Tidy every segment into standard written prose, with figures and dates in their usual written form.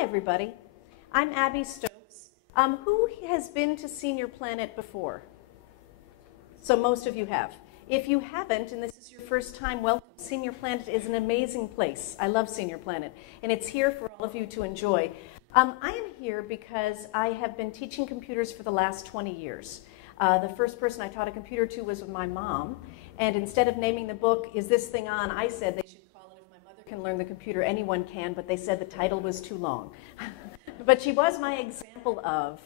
Hi, everybody. I'm Abby Stokes. Who has been to Senior Planet before? So most of you have. If you haven't, and this is your first time, welcome. Senior Planet is an amazing place. I love Senior Planet, and it's here for all of you to enjoy. I am here because I have been teaching computers for the last 20 years. The first person I taught a computer to was my mom, and instead of naming the book, Is This Thing On?, I said they should call it If My Mother Can Learn the Computer, Anyone Can, but they said the title was too long. But she was my example of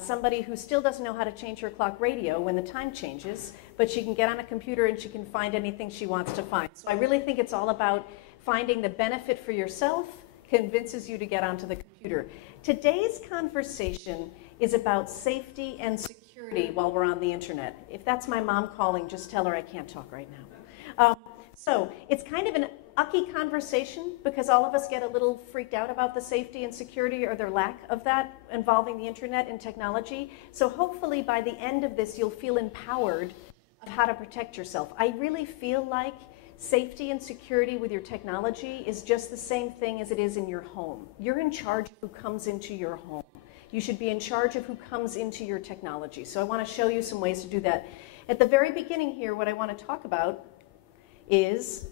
somebody who still doesn't know how to change her clock radio when the time changes, but she can get on a computer and she can find anything she wants to find. So I really think it's all about finding the benefit for yourself, convinces you to get onto the computer. Today's conversation is about safety and security while we're on the internet. If that's my mom calling, just tell her I can't talk right now. So it's kind of an ucky conversation because all of us get a little freaked out about the safety and security or their lack of that involving the internet and technology. So hopefully by the end of this you'll feel empowered of how to protect yourself. I really feel like safety and security with your technology is just the same thing as it is in your home. You're in charge of who comes into your home. You should be in charge of who comes into your technology. So I want to show you some ways to do that. At the very beginning here, what I want to talk about is,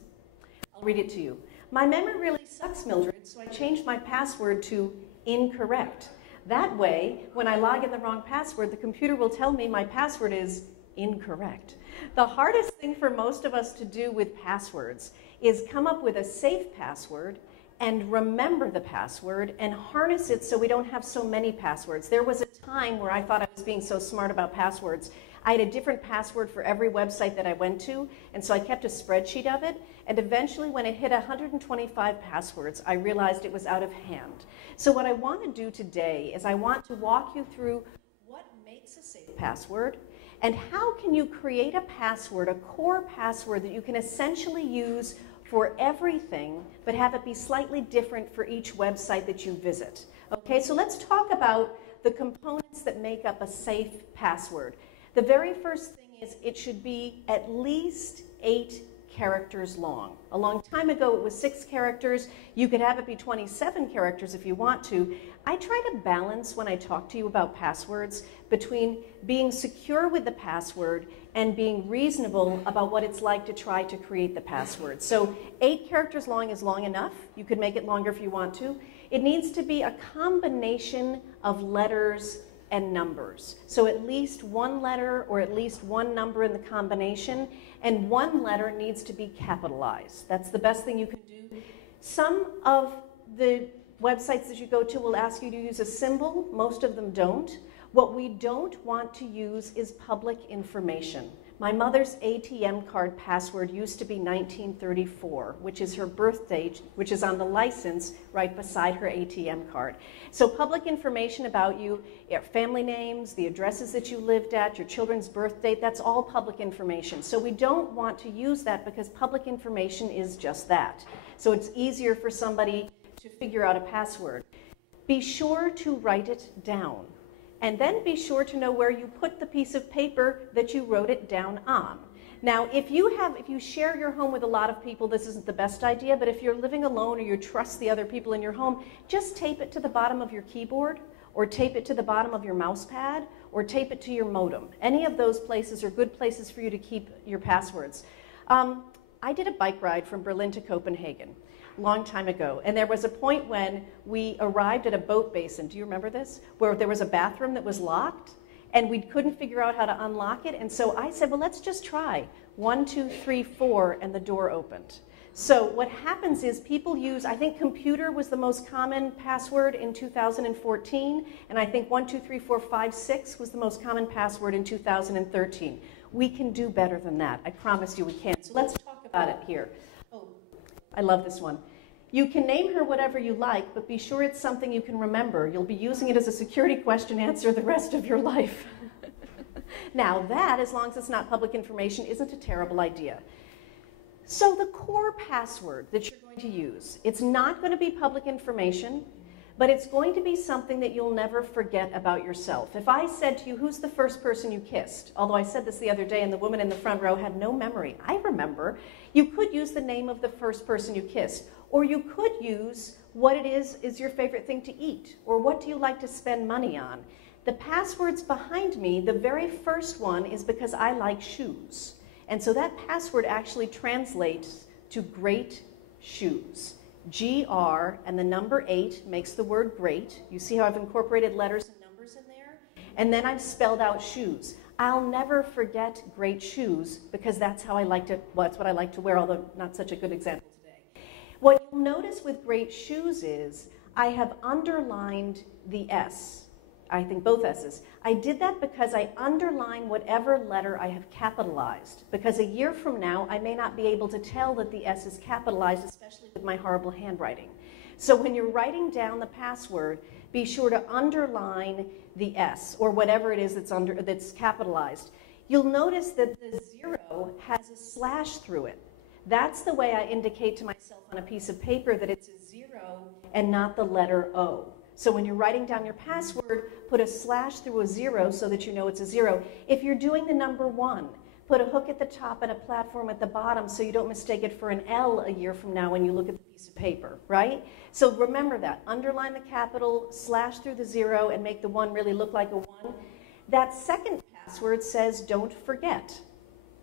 I'll read it to you. My memory really sucks, Mildred, so I changed my password to incorrect. That way, when I log in the wrong password, the computer will tell me my password is incorrect. The hardest thing for most of us to do with passwords is come up with a safe password and remember the password and harness it so we don't have so many passwords. There was a time where I thought I was being so smart about passwords. I had a different password for every website that I went to, and so I kept a spreadsheet of it, and eventually when it hit 125 passwords, I realized it was out of hand. So what I want to do today is I want to walk you through what makes a safe password, and how can you create a password, a core password that you can essentially use for everything, but have it be slightly different for each website that you visit. Okay, so let's talk about the components that make up a safe password. The very first thing is it should be at least 8 characters long. A long time ago it was 6 characters. You could have it be 27 characters if you want to. I try to balance when I talk to you about passwords between being secure with the password and being reasonable about what it's like to try to create the password. So 8 characters long is long enough. You could make it longer if you want to. It needs to be a combination of letters and numbers. So at least 1 letter or at least 1 number in the combination, and 1 letter needs to be capitalized. That's the best thing you can do. Some of the websites that you go to will ask you to use a symbol. Most of them don't. What we don't want to use is public information. My mother's ATM card password used to be 1934, which is her birth date, which is on the license right beside her ATM card. So public information about you, your family names, the addresses that you lived at, your children's birth date, that's all public information. So we don't want to use that because public information is just that. So it's easier for somebody to figure out a password. Be sure to write it down. And then be sure to know where you put the piece of paper that you wrote it down on. Now, if you share your home with a lot of people, this isn't the best idea, but if you're living alone or you trust the other people in your home, just tape it to the bottom of your keyboard, or tape it to the bottom of your mouse pad, or tape it to your modem. Any of those places are good places for you to keep your passwords. I did a bike ride from Berlin to Copenhagen a long time ago, and there was a point when we arrived at a boat basin, do you remember this? Where there was a bathroom that was locked, and we couldn't figure out how to unlock it, and so I said, well, let's just try. 1, 2, 3, 4, and the door opened. So what happens is people use, I think computer was the most common password in 2014, and I think 1, 2, 3, 4, 5, 6 was the most common password in 2013. We can do better than that. I promise you we can. So let's talk about it here. Oh, I love this one. You can name her whatever you like, but be sure it's something you can remember. You'll be using it as a security question answer the rest of your life. Now that, as long as it's not public information, isn't a terrible idea. So the core password that you're going to use, it's not going to be public information, but it's going to be something that you'll never forget about yourself. If I said to you, who's the first person you kissed? Although I said this the other day and the woman in the front row had no memory. I remember. You could use the name of the first person you kissed, or you could use what it is your favorite thing to eat, or what do you like to spend money on. The passwords behind me, the very first one is because I like shoes. And so that password actually translates to great shoes. GR and the number 8 makes the word great. You see how I've incorporated letters and numbers in there? And then I've spelled out shoes. I'll never forget great shoes because that's how I like to, well, that's what I like to wear, although not such a good example today. What you'll notice with great shoes is I have underlined the S. I think both S's. I did that because I underline whatever letter I have capitalized, because a year from now I may not be able to tell that the S is capitalized, especially with my horrible handwriting. So when you're writing down the password, be sure to underline the S, or whatever it is that's capitalized. You'll notice that the 0 has a slash through it. That's the way I indicate to myself on a piece of paper that it's a 0 and not the letter O. So when you're writing down your password, put a slash through a 0 so that you know it's a 0. If you're doing the number 1, put a hook at the top and a platform at the bottom so you don't mistake it for an L a year from now when you look at the piece of paper, right? So remember that. Underline the capital, slash through the 0, and make the 1 really look like a 1. That second password says don't forget,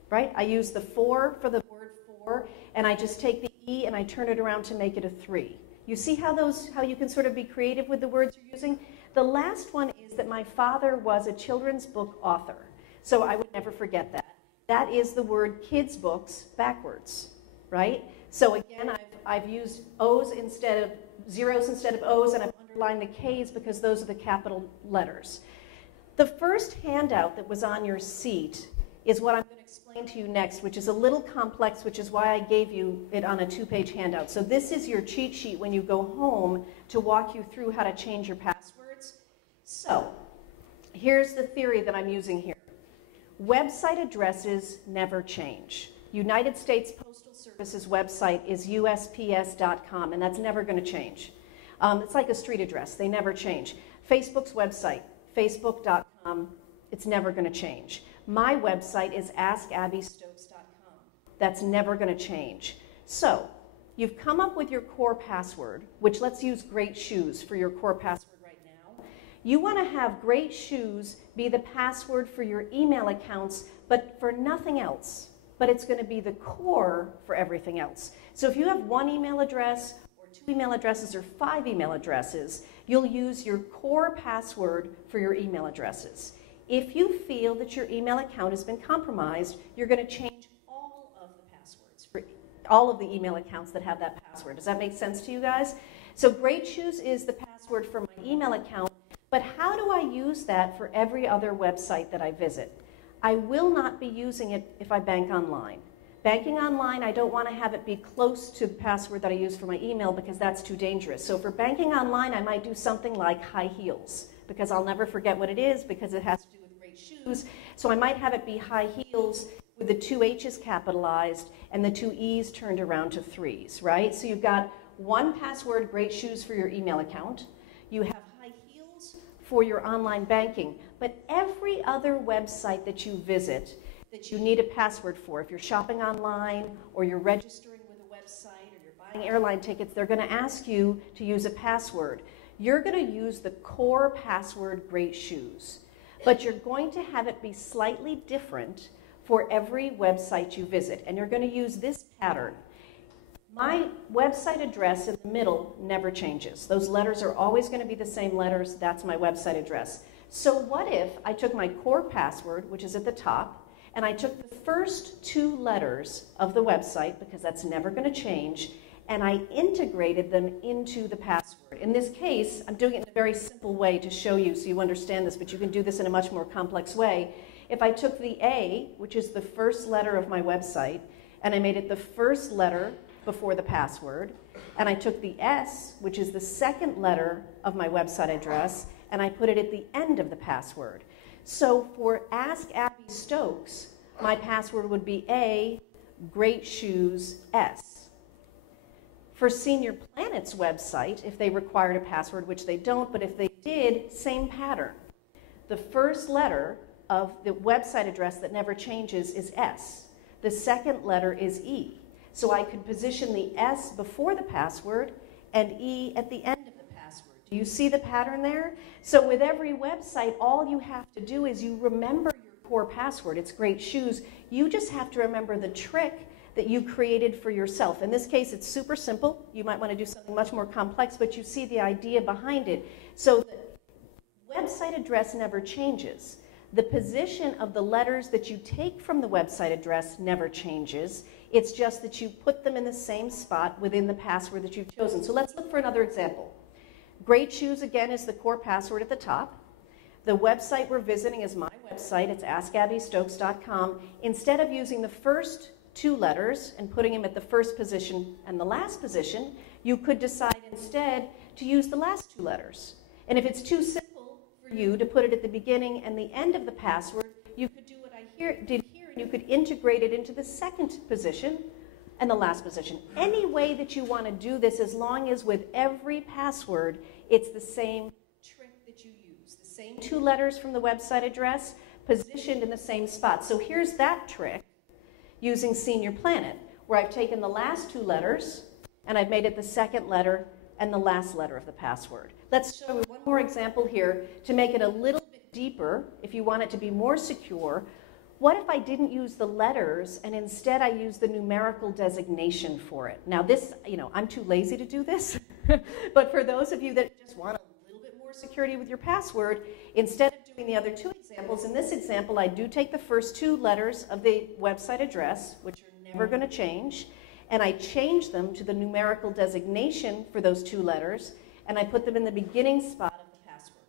right? I use the 4 for the word for, and I just take the E and I turn it around to make it a 3. You see how you can sort of be creative with the words you're using? The last one is that my father was a children's book author. So I would never forget that. That is the word kids books backwards, right? So again, I've used O's instead of zeros instead of O's, and I've underlined the K's because those are the capital letters. The first handout that was on your seat is what I'm going to explain to you next, which is a little complex, which is why I gave you it on a 2-page handout. So this is your cheat sheet when you go home to walk you through how to change your passwords. So here's the theory that I'm using here. Website addresses never change. United States Postal Service's website is USPS.com, and that's never going to change. It's like a street address. They never change. Facebook's website, Facebook.com, it's never going to change. My website is AskAbbyStokes.com. That's never going to change. So you've come up with your core password, which let's use great shoes for your core password right now. You want to have great shoes be the password for your email accounts, but for nothing else. But it's going to be the core for everything else. So if you have 1 email address, or 2 email addresses, or 5 email addresses, you'll use your core password for your email addresses. If you feel that your email account has been compromised, you're going to change all of the passwords for all of the email accounts that have that password. Does that make sense to you guys? So Great Shoes is the password for my email account, but how do I use that for every other website that I visit? I will not be using it if I bank online. Banking online, I don't want to have it be close to the password that I use for my email because that's too dangerous. So for banking online, I might do something like high heels, because I'll never forget what it is because it has to do with great shoes. So I might have it be high heels with the 2 H's capitalized and the 2 E's turned around to 3's, right? So you've got one password, great shoes, for your email account. You have high heels for your online banking. But every other website that you visit that you need a password for, if you're shopping online or you're registering with a website or you're buying airline tickets, they're going to ask you to use a password. You're going to use the core password, Great Shoes, but you're going to have it be slightly different for every website you visit, and you're going to use this pattern. My website address in the middle never changes. Those letters are always going to be the same letters. That's my website address. So what if I took my core password, which is at the top, and I took the first 2 letters of the website, because that's never going to change, and I integrated them into the password. In this case, I'm doing it in a very simple way to show you so you understand this, but you can do this in a much more complex way. If I took the A, which is the first letter of my website, and I made it the first letter before the password, and I took the S, which is the second letter of my website address, and I put it at the end of the password. So for Ask Abby Stokes, my password would be A, Great Shoes, S. For Senior Planet's website, if they required a password, which they don't, but if they did, same pattern. The first letter of the website address that never changes is S. The second letter is E. So I could position the S before the password and E at the end of the password. Do you see the pattern there? So with every website, all you have to do is you remember your core password. It's great shoes. You just have to remember the trick that you created for yourself. In this case, it's super simple. You might want to do something much more complex, but you see the idea behind it. So the website address never changes. The position of the letters that you take from the website address never changes. It's just that you put them in the same spot within the password that you've chosen. So let's look for another example. Great Shoes, again, is the core password at the top. The website we're visiting is my website. It's askabbystokes.com. Instead of using the first 2 letters and putting them at the first position and the last position, you could decide instead to use the last 2 letters. And if it's too simple for you to put it at the beginning and the end of the password, you could do what I did here, and you could integrate it into the second position and the last position. Any way that you want to do this, as long as with every password, it's the same trick that you use. The same 2 letters from the website address positioned in the same spot. So here's that trick using Senior Planet, where I've taken the last 2 letters and I've made it the second letter and the last letter of the password. Let's show you one more example here to make it a little bit deeper. If you want it to be more secure, what if I didn't use the letters and instead I used the numerical designation for it? Now this, I'm too lazy to do this, but for those of you that just want a little bit more security with your password, instead of doing the other 2 examples, in this example I do take the first 2 letters of the website address, which are never going to change, and I change them to the numerical designation for those 2 letters, and I put them in the beginning spot of the password.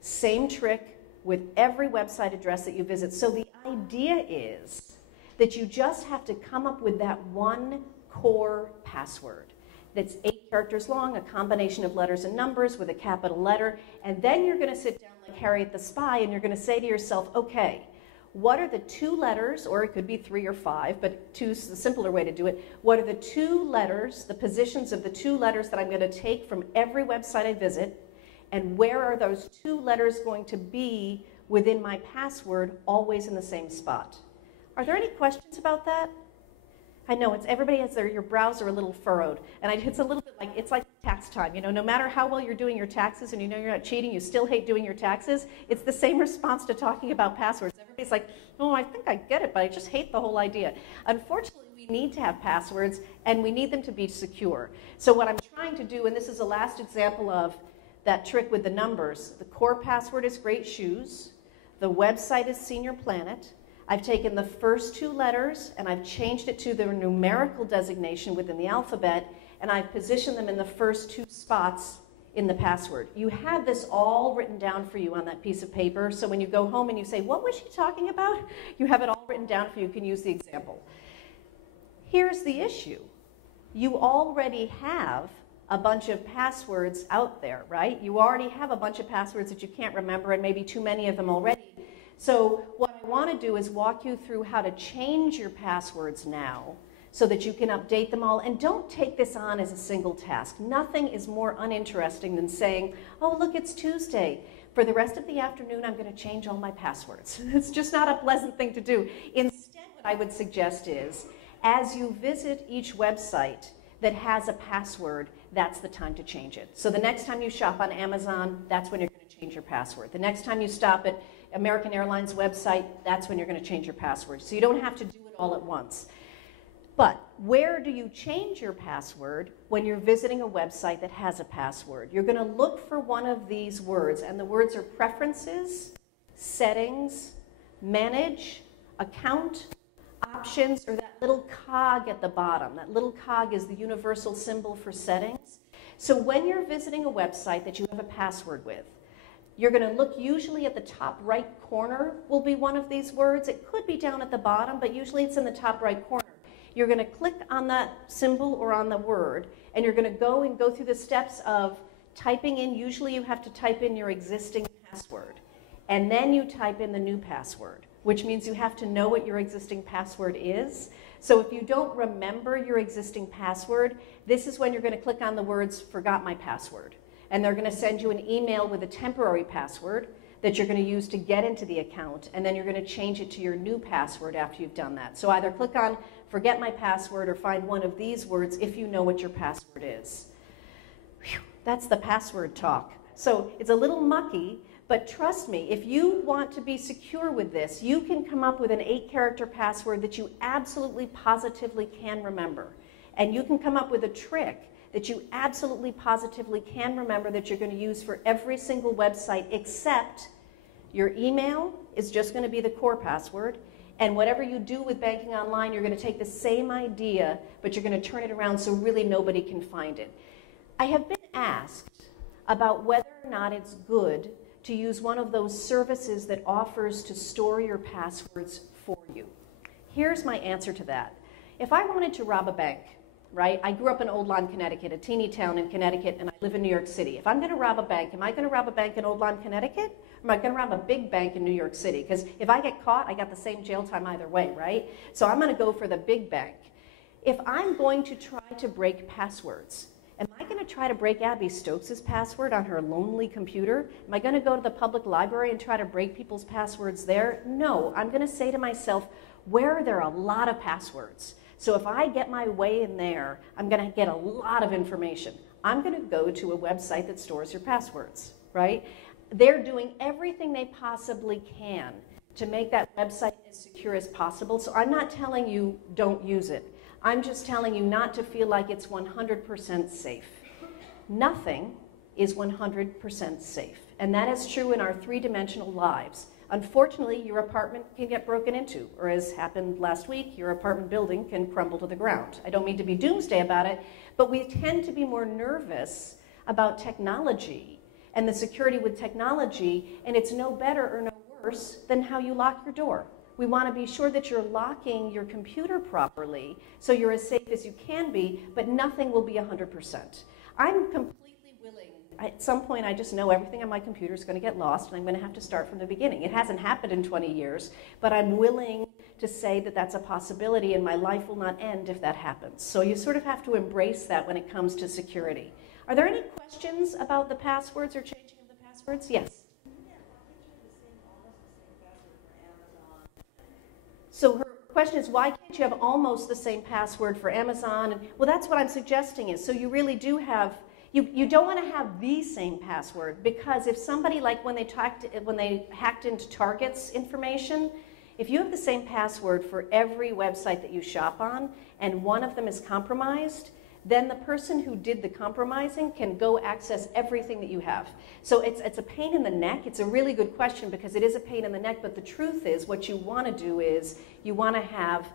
Same trick with every website address that you visit. So the idea is that you just have to come up with that one core password that's 8 characters long, a combination of letters and numbers with a capital letter, and then you're going to sit down like Harriet the Spy and you're going to say to yourself, okay, what are the 2 letters, or it could be 3 or 5, but 2 is the simpler way to do it. What are the 2 letters, the positions of the 2 letters that I'm going to take from every website I visit, and where are those 2 letters going to be within my password, always in the same spot? Are there any questions about that? I know everybody has your brows are a little furrowed, and it's a little bit like, it's like tax time. No matter how well you're doing your taxes and you're not cheating, you still hate doing your taxes. It's the same response to talking about passwords. Everybody's like, oh, I think I get it, but I just hate the whole idea. Unfortunately, we need to have passwords, and we need them to be secure. So what I'm trying to do, and this is the last example of that trick with the numbers, the core password is Great Shoes, the website is Senior Planet. I've taken the first 2 letters and I've changed it to the numerical designation within the alphabet, and I've positioned them in the first 2 spots in the password. You have this all written down for you on that piece of paper, so when you go home and you say, what was she talking about? You have it all written down for you. You can use the example. Here's the issue. You already have a bunch of passwords out there, right? You already have a bunch of passwords that you can't remember, and maybe too many of them already. So what I want to do is walk you through how to change your passwords now so that you can update them all. And don't take this on as a single task. Nothing is more uninteresting than saying, oh, look, it's Tuesday. For the rest of the afternoon, I'm going to change all my passwords. It's just not a pleasant thing to do. Instead, what I would suggest is, as you visit each website that has a password, that's the time to change it. So the next time you shop on Amazon, that's when you're going to change your password. The next time you stop at American Airlines website, that's when you're going to change your password. So you don't have to do it all at once. But where do you change your password when you're visiting a website that has a password? You're going to look for one of these words, and the words are preferences, settings, manage, account, options, or that little cog at the bottom. That little cog is the universal symbol for settings. So when you're visiting a website that you have a password with, you're going to look usually at the top right corner will be one of these words. It could be down at the bottom, but usually it's in the top right corner. You're going to click on that symbol or on the word, and you're going to go through the steps of typing in. Usually you have to type in your existing password, and then you type in the new password, which means you have to know what your existing password is. So if you don't remember your existing password, this is when you're going to click on the words, forgot my password. And they're going to send you an email with a temporary password that you're going to use to get into the account, and then you're going to change it to your new password after you've done that. So either click on forget my password or find one of these words if you know what your password is. Whew, that's the password talk. So it's a little mucky, but trust me, if you want to be secure with this, you can come up with an 8-character password that you absolutely positively can remember. And you can come up with a trick that you absolutely positively can remember that you're going to use for every single website, except your email is just going to be the core password. And whatever you do with banking online, you're going to take the same idea, but you're going to turn it around so really nobody can find it. I have been asked about whether or not it's good to use one of those services that offers to store your passwords for you. Here's my answer to that. If I wanted to rob a bank, right? I grew up in Old Lyme, Connecticut, a teeny town in Connecticut, and I live in New York City. If I'm going to rob a bank, am I going to rob a bank in Old Lyme, Connecticut? Or am I going to rob a big bank in New York City? Because if I get caught, I got the same jail time either way, right? So I'm going to go for the big bank. If I'm going to try to break passwords, am I going to try to break Abby Stokes' password on her lonely computer? Am I going to go to the public library and try to break people's passwords there? No, I'm going to say to myself, where are there a lot of passwords? So if I get my way in there, I'm going to get a lot of information. I'm going to go to a website that stores your passwords, right? They're doing everything they possibly can to make that website as secure as possible. So I'm not telling you don't use it. I'm just telling you not to feel like it's 100% safe. Nothing is 100% safe. And that is true in our three-dimensional lives. Unfortunately, your apartment can get broken into, or as happened last week, your apartment building can crumble to the ground. I don't mean to be doomsday about it, but we tend to be more nervous about technology and the security with technology, and it's no better or no worse than how you lock your door. We want to be sure that you're locking your computer properly so you're as safe as you can be, but nothing will be 100%. I'm completely willing. At some point, I just know everything on my computer is going to get lost, and I'm going to have to start from the beginning. It hasn't happened in 20 years, but I'm willing to say that that's a possibility, and my life will not end if that happens. So you sort of have to embrace that when it comes to security. Are there any questions about the passwords or changing of the passwords? Yes? So her question is, why can't you have almost the same password for Amazon? And, well, that's what I'm suggesting is, so you really do have, you don't want to have the same password, because if somebody, like when they hacked into Target's information, if you have the same password for every website that you shop on, and one of them is compromised, then the person who did the compromising can go access everything that you have. So it's a pain in the neck. It's a really good question because it is a pain in the neck, but the truth is what you want to do is you want to have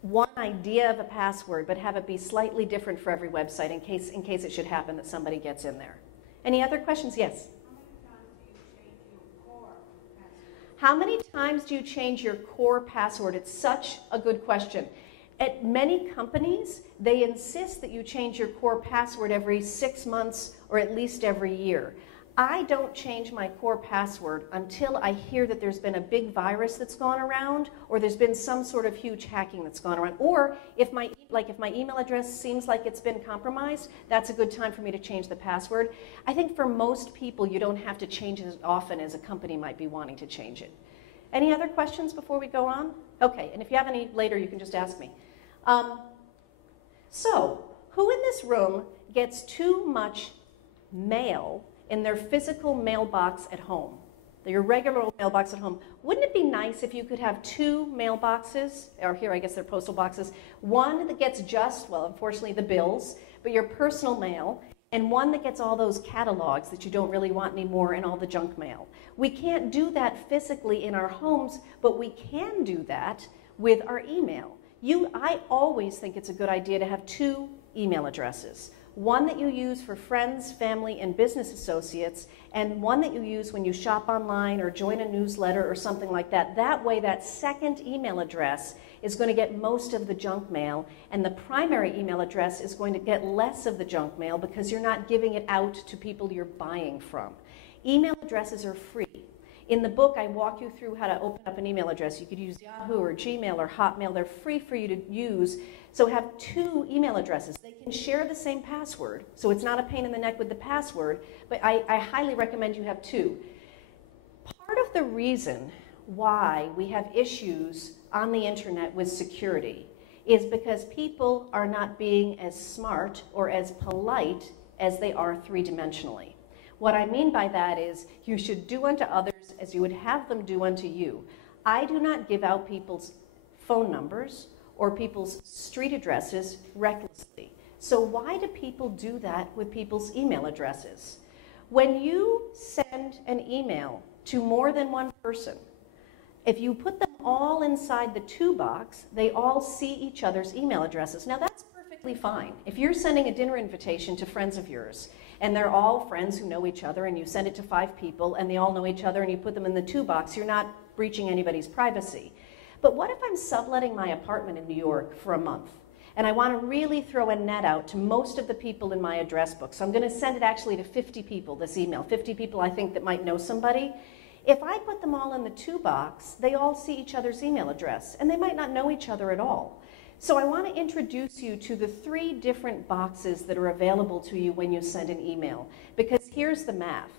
one idea of a password, but have it be slightly different for every website in case it should happen that somebody gets in there. Any other questions? Yes? How many times do you change your core password? It's such a good question. At many companies, they insist that you change your core password every 6 months or at least every year. I don't change my core password until I hear that there's been a big virus that's gone around, or there's been some sort of huge hacking that's gone around, or if my email address seems like it's been compromised, that's a good time for me to change the password. I think for most people, you don't have to change it as often as a company might be wanting to change it. Any other questions before we go on? Okay, and if you have any later, you can just ask me. So, who in this room gets too much mail in their physical mailbox at home? Your regular old mailbox at home. Wouldn't it be nice if you could have two mailboxes, or here I guess they're postal boxes, one that gets just, well, unfortunately the bills, but your personal mail, and one that gets all those catalogs that you don't really want anymore and all the junk mail. We can't do that physically in our homes, but we can do that with our email. I always think it's a good idea to have two email addresses. One that you use for friends, family, and business associates, and one that you use when you shop online or join a newsletter or something like that. That way, that second email address is going to get most of the junk mail, and the primary email address is going to get less of the junk mail because you're not giving it out to people you're buying from. Email addresses are free. In the book, I walk you through how to open up an email address. You could use Yahoo or Gmail or Hotmail. They're free for you to use. So have two email addresses. They can share the same password, so it's not a pain in the neck with the password, but I highly recommend you have two. Part of the reason why we have issues on the internet with security is because people are not being as smart or as polite as they are three-dimensionally. What I mean by that is you should do unto others as you would have them do unto you. I do not give out people's phone numbers or people's street addresses recklessly. So why do people do that with people's email addresses? When you send an email to more than one person, if you put them all inside the to box, they all see each other's email addresses. Now that's perfectly fine. If you're sending a dinner invitation to friends of yours, and they're all friends who know each other, and you send it to 5 people, and they all know each other, and you put them in the to box, you're not breaching anybody's privacy. But what if I'm subletting my apartment in New York for a month, and I want to really throw a net out to most of the people in my address book? So I'm going to send it actually to 50 people, this email, 50 people I think that might know somebody. If I put them all in the to box, they all see each other's email address, and they might not know each other at all. So I want to introduce you to the 3 different boxes that are available to you when you send an email, because here's the math.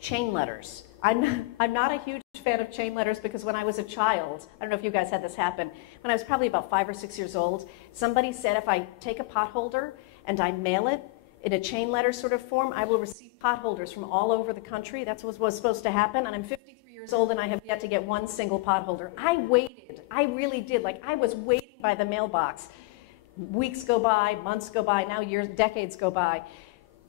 Chain letters. I'm not a huge fan of chain letters because when I was a child, I don't know if you guys had this happen, when I was probably about 5 or 6 years old, somebody said if I take a pot holder and I mail it in a chain letter sort of form, I will receive pot holders from all over the country. That's what was supposed to happen, and I'm 53 years old and I have yet to get one single pot holder. I waited. I really did. Like, I was waiting by the mailbox. Weeks go by, months go by, now years, decades go by.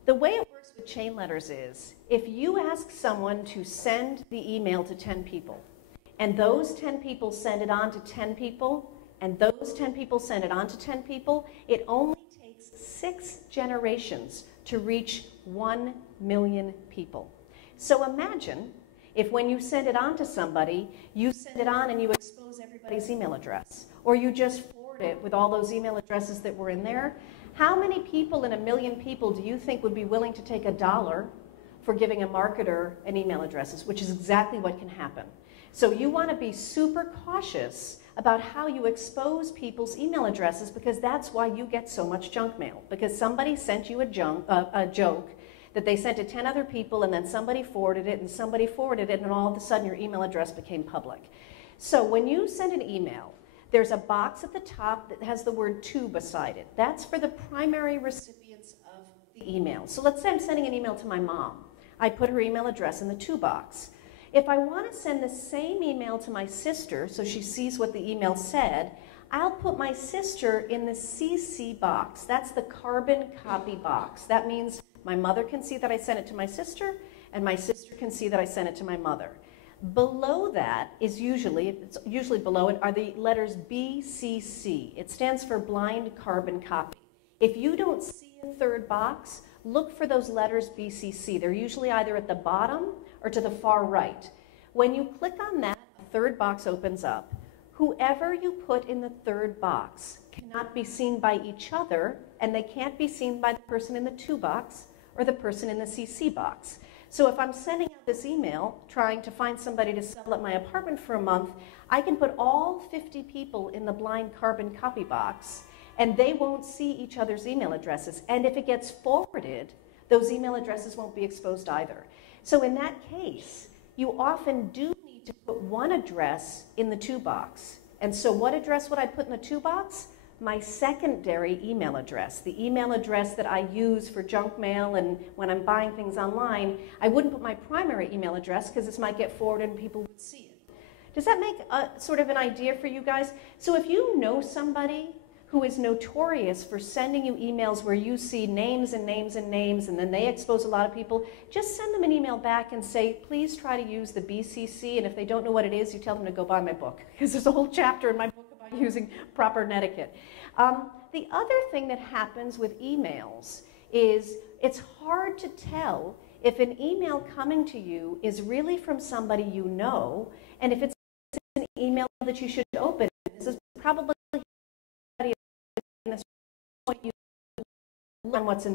The way it works with chain letters is, if you ask someone to send the email to 10 people, and those 10 people send it on to 10 people, and those 10 people send it on to 10 people, it only takes 6 generations to reach 1 million people. So imagine if when you send it on to somebody, you send it on and you expose everybody's email address, or you just forward it with all those email addresses that were in there. How many people in 1 million people do you think would be willing to take $1 for giving a marketer an email addresses, which is exactly what can happen. So you want to be super cautious about how you expose people's email addresses, because that's why you get so much junk mail, because somebody sent you a joke that they sent to 10 other people, and then somebody forwarded it, and somebody forwarded it, and all of a sudden your email address became public. So when you send an email, there's a box at the top that has the word to beside it. That's for the primary recipients of the email. So let's say I'm sending an email to my mom. I put her email address in the to box. If I want to send the same email to my sister so she sees what the email said, I'll put my sister in the CC box. That's the carbon copy box. That means my mother can see that I sent it to my sister, and my sister can see that I sent it to my mother. Below that is usually below it are the letters BCC. It stands for blind carbon copy. If you don't see a third box, look for those letters BCC. They're usually either at the bottom or to the far right. When you click on that, a third box opens up. Whoever you put in the third box cannot be seen by each other, and they can't be seen by the person in the to box or the person in the CC box. So if I'm sending out this email trying to find somebody to sublet my apartment for a month, I can put all 50 people in the blind carbon copy box, and they won't see each other's email addresses. And if it gets forwarded, those email addresses won't be exposed either. So in that case, you often do need to put one address in the to box. And so what address would I put in the to box? My secondary email address, the email address that I use for junk mail and when I'm buying things online. I wouldn't put my primary email address because this might get forwarded and people would see it. Does that make sort of an idea for you guys? So if you know somebody who is notorious for sending you emails where you see names and names and names, and then they expose a lot of people, just send them an email back and say, please try to use the BCC, and if they don't know what it is, you tell them to go buy my book, because there's a whole chapter in my book about using proper netiquette. The other thing that happens with emails is it's hard to tell if an email coming to you is really from somebody you know, and if it's an email that you should open. This is probably this point you learn what's in.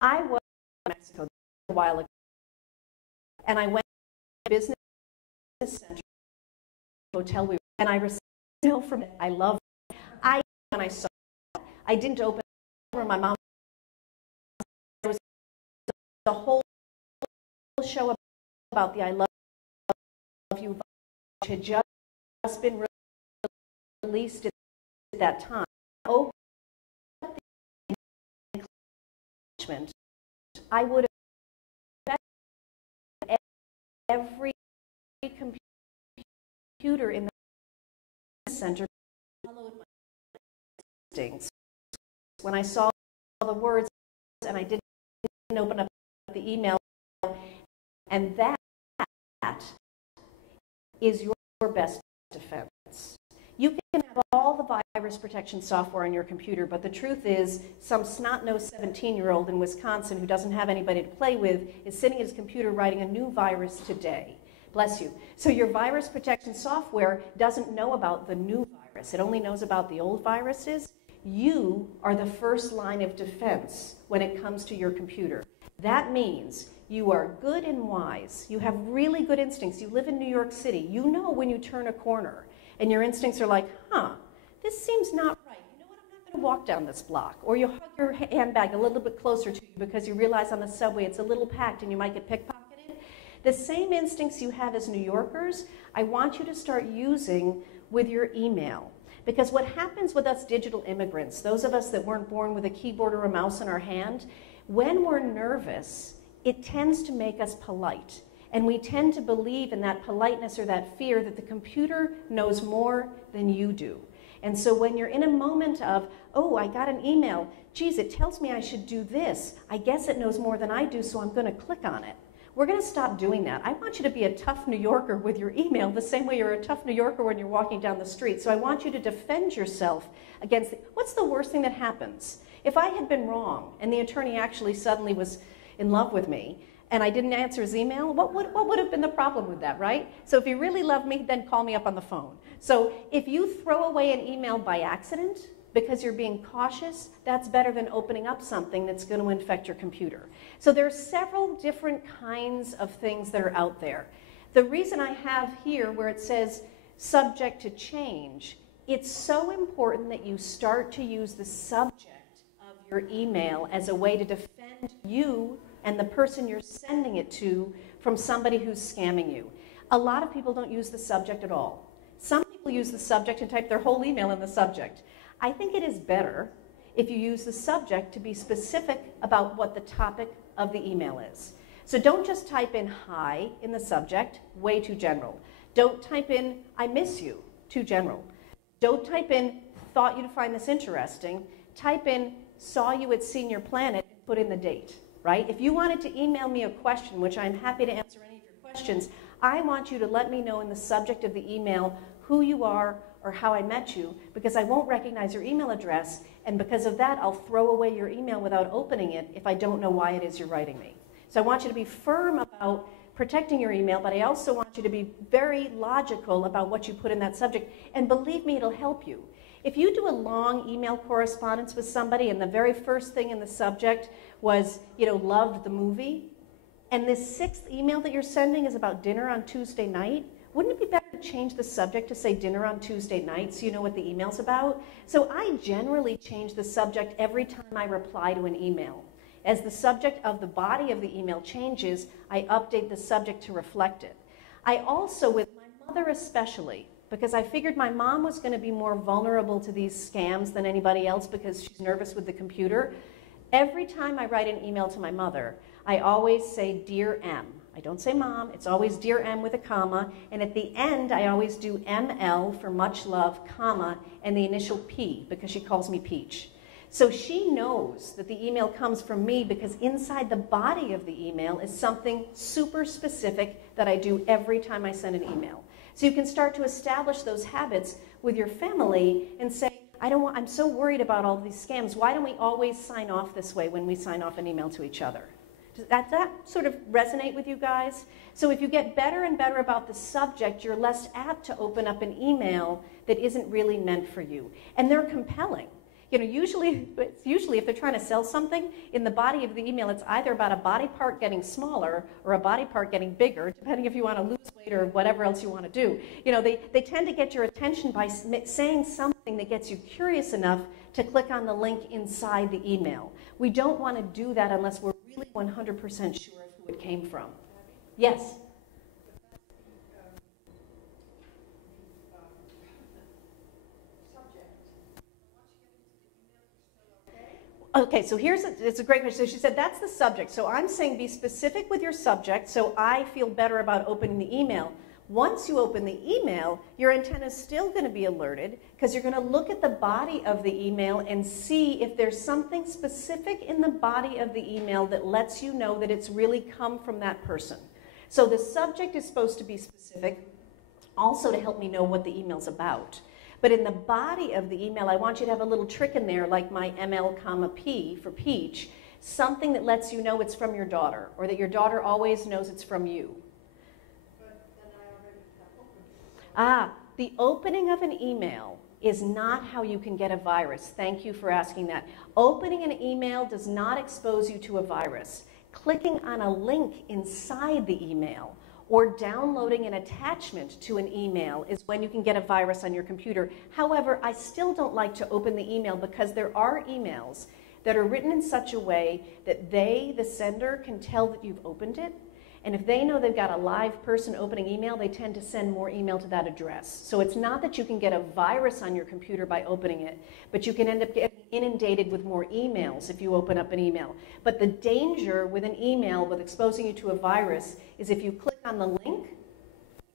I was in Mexico a while ago, and I went to a business center hotel and I received mail from it. I love it. When I saw it, I didn't open it. My mom, there was a whole show about the I love you, which had just been released at that time. attachment, I would have every computer in the center followed my instincts. When I saw the words and I didn't open up the email, and that is your best defense. You can have all the virus protection software on your computer, but the truth is some snot-nosed 17-year-old in Wisconsin who doesn't have anybody to play with is sitting at his computer writing a new virus today. Bless you. So your virus protection software doesn't know about the new virus. It only knows about the old viruses. You are the first line of defense when it comes to your computer. That means you are good and wise. You have really good instincts. You live in New York City. You know when you turn a corner and your instincts are like, this seems not right. You know what, I'm not going to walk down this block. Or you hug your handbag a little bit closer to you because you realize on the subway it's a little packed and you might get pickpocketed. The same instincts you have as New Yorkers, I want you to start using with your email. Because what happens with us digital immigrants, those of us that weren't born with a keyboard or a mouse in our hand, when we're nervous, it tends to make us polite. And we tend to believe in that politeness or that fear that the computer knows more than you do. And so when you're in a moment of, oh, I got an email, geez, it tells me I should do this. I guess it knows more than I do, so I'm going to click on it. We're going to stop doing that. I want you to be a tough New Yorker with your email the same way you're a tough New Yorker when you're walking down the street. So I want you to defend yourself against what's the worst thing that happens? If I had been wrong and the attorney actually suddenly was in love with me and I didn't answer his email, what would have been the problem with that, right? So if you really love me, then call me up on the phone. So if you throw away an email by accident because you're being cautious, that's better than opening up something that's going to infect your computer. So there are several different kinds of things that are out there. The reason I have here where it says subject to change, it's so important that you start to use the subject of your email as a way to defend you and the person you're sending it to from somebody who's scamming you. A lot of people don't use the subject at all. Some people use the subject and type their whole email in the subject. I think it is better if you use the subject to be specific about what the topic of the email is. So don't just type in hi in the subject, way too general. Don't type in I miss you, too general. Don't type in thought you'd find this interesting. Type in saw you at Senior Planet and put in the date, right? If you wanted to email me a question, which I'm happy to answer any of your questions, I want you to let me know in the subject of the email who you are or how I met you, because I won't recognize your email address, and because of that, I'll throw away your email without opening it if I don't know why it is you're writing me. So I want you to be firm about protecting your email, but I also want you to be very logical about what you put in that subject, and believe me, it'll help you. If you do a long email correspondence with somebody and the very first thing in the subject was, loved the movie, and this sixth email that you're sending is about dinner on Tuesday night, wouldn't it be better to change the subject to say dinner on Tuesday night so you know what the email's about? So I generally change the subject every time I reply to an email. As the subject of the body of the email changes, I update the subject to reflect it. I also, with my mother especially, because I figured my mom was going to be more vulnerable to these scams than anybody else because she's nervous with the computer, every time I write an email to my mother, I always say Dear M. I don't say mom, it's always Dear M with a comma, and at the end I always do ML for much love, comma, and the initial P because she calls me Peach. So she knows that the email comes from me because inside the body of the email is something super specific that I do every time I send an email. So you can start to establish those habits with your family and say, I'm so worried about all these scams, why don't we always sign off this way when we sign off an email to each other? Does that sort of resonate with you guys? So if you get better and better about the subject, you're less apt to open up an email that isn't really meant for you. And they're compelling. Usually if they're trying to sell something, in the body of the email, it's either about a body part getting smaller or a body part getting bigger, depending if you want to lose weight or whatever else you want to do. They tend to get your attention by saying something that gets you curious enough to click on the link inside the email. We don't want to do that unless we're really 100% sure of who it came from. Yes? Okay, so it's a great question. So she said that's the subject. So I'm saying be specific with your subject so I feel better about opening the email. Once you open the email, your antenna is still going to be alerted because you're going to look at the body of the email and see if there's something specific in the body of the email that lets you know that it's really come from that person. So the subject is supposed to be specific, also to help me know what the email's about. But in the body of the email, I want you to have a little trick in there, like my ML, P for peach, something that lets you know it's from your daughter, or that your daughter always knows it's from you. The opening of an email is not how you can get a virus. Thank you for asking that. Opening an email does not expose you to a virus. Clicking on a link inside the email or downloading an attachment to an email is when you can get a virus on your computer. However, I still don't like to open the email because there are emails that are written in such a way that they, the sender, can tell that you've opened it. And if they know they've got a live person opening email, they tend to send more email to that address. So it's not that you can get a virus on your computer by opening it, but you can end up getting inundated with more emails if you open up an email. But the danger with an email with exposing you to a virus is if you click on the link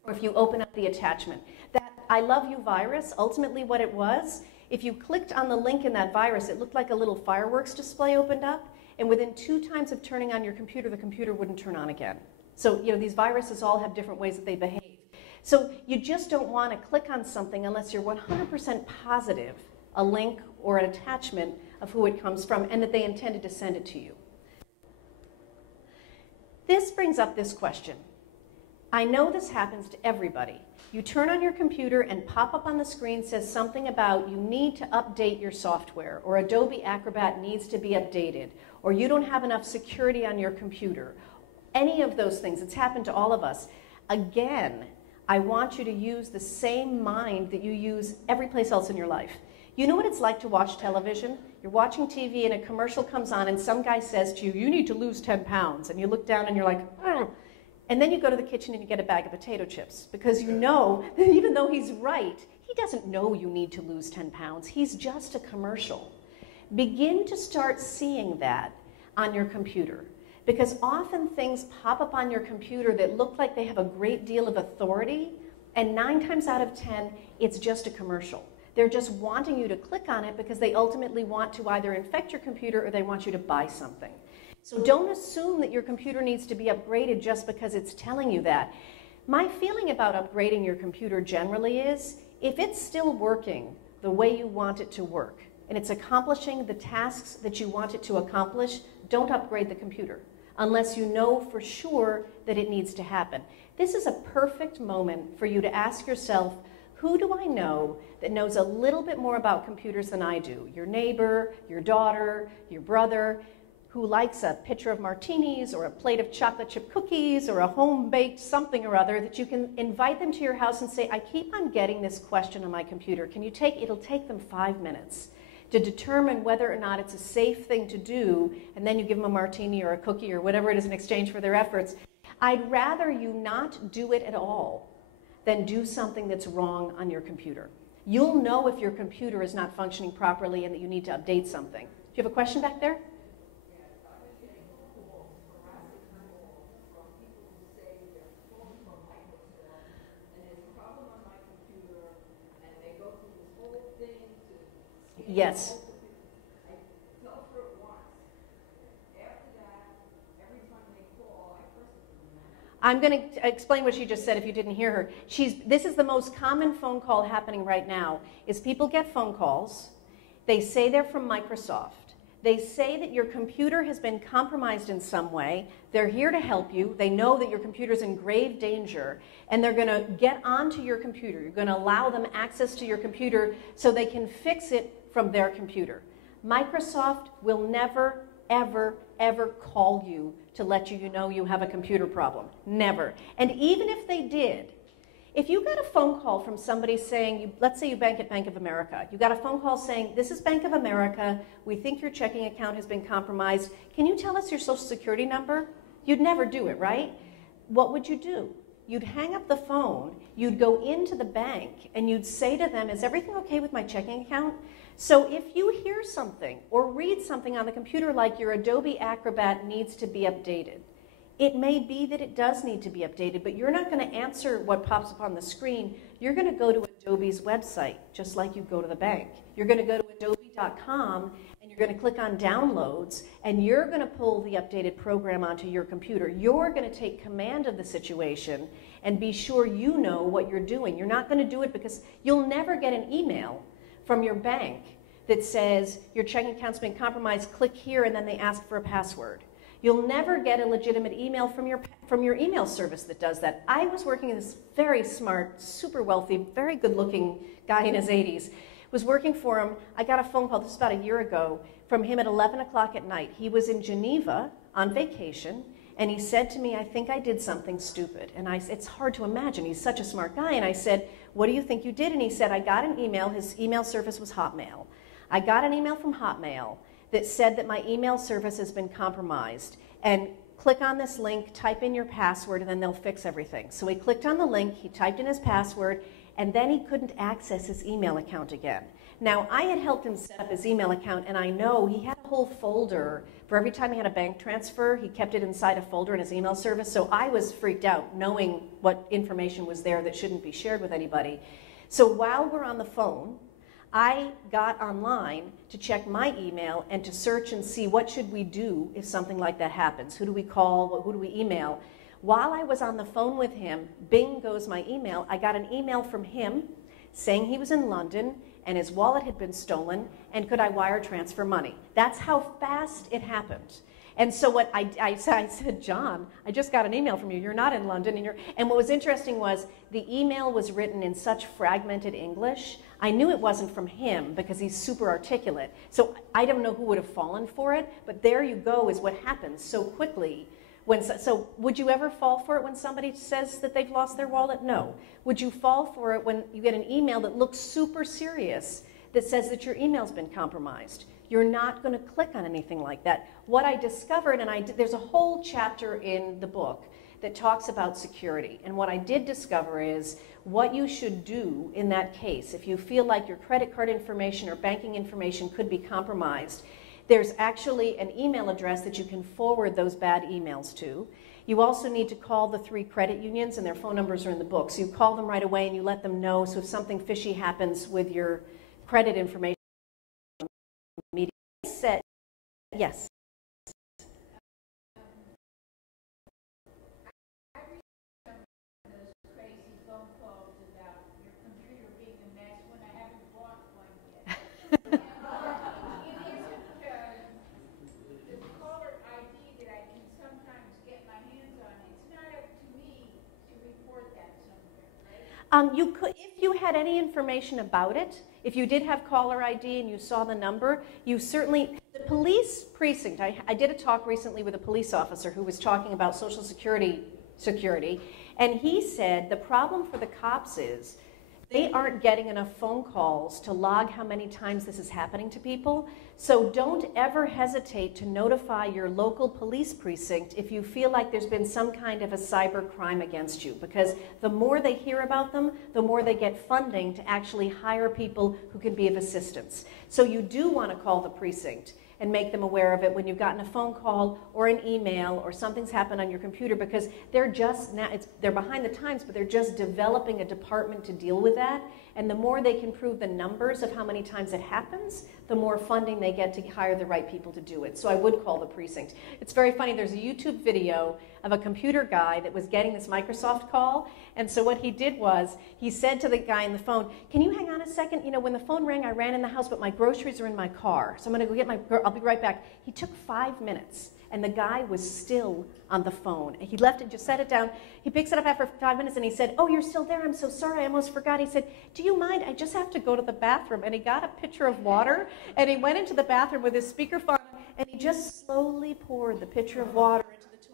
or if you open up the attachment. That I love you virus, ultimately what it was, if you clicked on the link in that virus, it looked like a little fireworks display opened up, and within 2 times of turning on your computer, the computer wouldn't turn on again. So, these viruses all have different ways that they behave. So you just don't want to click on something unless you're 100% positive, a link or an attachment of who it comes from and that they intended to send it to you. This brings up this question. I know this happens to everybody. You turn on your computer and pop up on the screen says something about you need to update your software, or Adobe Acrobat needs to be updated, or you don't have enough security on your computer. Any of those things, it's happened to all of us. Again, I want you to use the same mind that you use every place else in your life. You know what it's like to watch television? You're watching TV and a commercial comes on and some guy says to you, you need to lose 10 pounds. And you look down and you're like, oh. And then you go to the kitchen and you get a bag of potato chips because you know that even though he's right, he doesn't know you need to lose 10 pounds. He's just a commercial. Begin to start seeing that on your computer. Because often things pop up on your computer that look like they have a great deal of authority, and 9 times out of 10, it's just a commercial. They're just wanting you to click on it because they ultimately want to either infect your computer or they want you to buy something. So don't assume that your computer needs to be upgraded just because it's telling you that. My feeling about upgrading your computer generally is, if it's still working the way you want it to work, and it's accomplishing the tasks that you want it to accomplish, don't upgrade the computer unless you know for sure that it needs to happen. This is a perfect moment for you to ask yourself, who do I know that knows a little bit more about computers than I do? Your neighbor, your daughter, your brother, who likes a pitcher of martinis or a plate of chocolate chip cookies or a home-baked something or other, that you can invite them to your house and say, I keep on getting this question on my computer. Can you it'll take them 5 minutes to determine whether or not it's a safe thing to do, and then you give them a martini or a cookie or whatever it is in exchange for their efforts. I'd rather you not do it at all than do something that's wrong on your computer. You'll know if your computer is not functioning properly and that you need to update something. Do you have a question back there? Yes. I'm going to explain what she just said if you didn't hear her. This is the most common phone call happening right now, is people get phone calls. They say they're from Microsoft. They say that your computer has been compromised in some way. They're here to help you. They know that your computer's in grave danger, and they're going to get onto your computer. You're going to allow them access to your computer so they can fix it from their computer. Microsoft will never, ever, ever call you to let you know you have a computer problem. Never. And even if they did, if you got a phone call from somebody saying, let's say you bank at Bank of America, you got a phone call saying, this is Bank of America, we think your checking account has been compromised, can you tell us your social security number? You'd never do it, right? What would you do? You'd hang up the phone, you'd go into the bank, and you'd say to them, is everything okay with my checking account? So if you hear something or read something on the computer like your Adobe Acrobat needs to be updated, it may be that it does need to be updated, but you're not going to answer what pops up on the screen. You're going to go to Adobe's website, just like you go to the bank. You're going to go to adobe.com, and you're going to click on Downloads, and you're going to pull the updated program onto your computer. You're going to take command of the situation and be sure you know what you're doing. You're not going to do it because you'll never get an email from your bank that says your checking account's been compromised, click here, and then they ask for a password. You'll never get a legitimate email from your email service that does that. I was working with this very smart, super wealthy, very good-looking guy in his 80s. Was working for him. I got a phone call, this was about a year ago, from him at 11 o'clock at night. He was in Geneva on vacation, and he said to me, I think I did something stupid. And it's hard to imagine. He's such a smart guy. And I said, what do you think you did? And he said, I got an email. His email service was Hotmail. I got an email from Hotmail that said that my email service has been compromised, and click on this link, type in your password, and then they'll fix everything. So he clicked on the link, he typed in his password, and then he couldn't access his email account again. Now, I had helped him set up his email account, and I know he had a whole folder for every time he had a bank transfer. He kept it inside a folder in his email service, so I was freaked out knowing what information was there that shouldn't be shared with anybody. So while we're on the phone, I got online to check my email and to search and see what should we do if something like that happens. Who do we call? Who do we email? While I was on the phone with him, bing goes my email. I got an email from him saying he was in London and his wallet had been stolen, and could I wire transfer money? That's how fast it happened. And so what I said, John, I just got an email from you. You're not in London. And what was interesting was the email was written in such fragmented English. I knew it wasn't from him because he's super articulate. So I don't know who would have fallen for it, but there you go is what happens so quickly. So would you ever fall for it when somebody says that they've lost their wallet? No. Would you fall for it when you get an email that looks super serious that says that your email's been compromised? You're not going to click on anything like that. What I discovered, and there's a whole chapter in the book that talks about security. And what I did discover is what you should do in that case. If you feel like your credit card information or banking information could be compromised, there's actually an email address that you can forward those bad emails to. You also need to call the 3 credit unions, and their phone numbers are in the book. So you call them right away and you let them know. So if something fishy happens with your credit information, media set, yes. You could, if you had any information about it, if you did have caller ID and you saw the number, you certainly, the police precinct, I did a talk recently with a police officer who was talking about Social Security, and he said the problem for the cops is they aren't getting enough phone calls to log how many times this is happening to people. So don't ever hesitate to notify your local police precinct if you feel like there's been some kind of a cyber crime against you, because the more they hear about them, the more they get funding to actually hire people who can be of assistance. So you do want to call the precinct and make them aware of it when you've gotten a phone call or an email or something's happened on your computer, because they're just now, they're behind the times, but they're just developing a department to deal with that. And the more they can prove the numbers of how many times it happens, the more funding they get to hire the right people to do it. So I would call the precinct. It's very funny, there's a YouTube video of a computer guy that was getting this Microsoft call. And so what he did was, he said to the guy on the phone, can you hang on a second? You know, when the phone rang, I ran in the house, but my groceries are in my car. So I'm gonna go get I'll be right back. He took 5 minutes. And the guy was still on the phone. And he left and just set it down. He picks it up after 5 minutes and he said, oh, you're still there, I'm so sorry, I almost forgot. He said, do you mind, I just have to go to the bathroom. And he got a pitcher of water and he went into the bathroom with his speakerphone and he just slowly poured the pitcher of water into the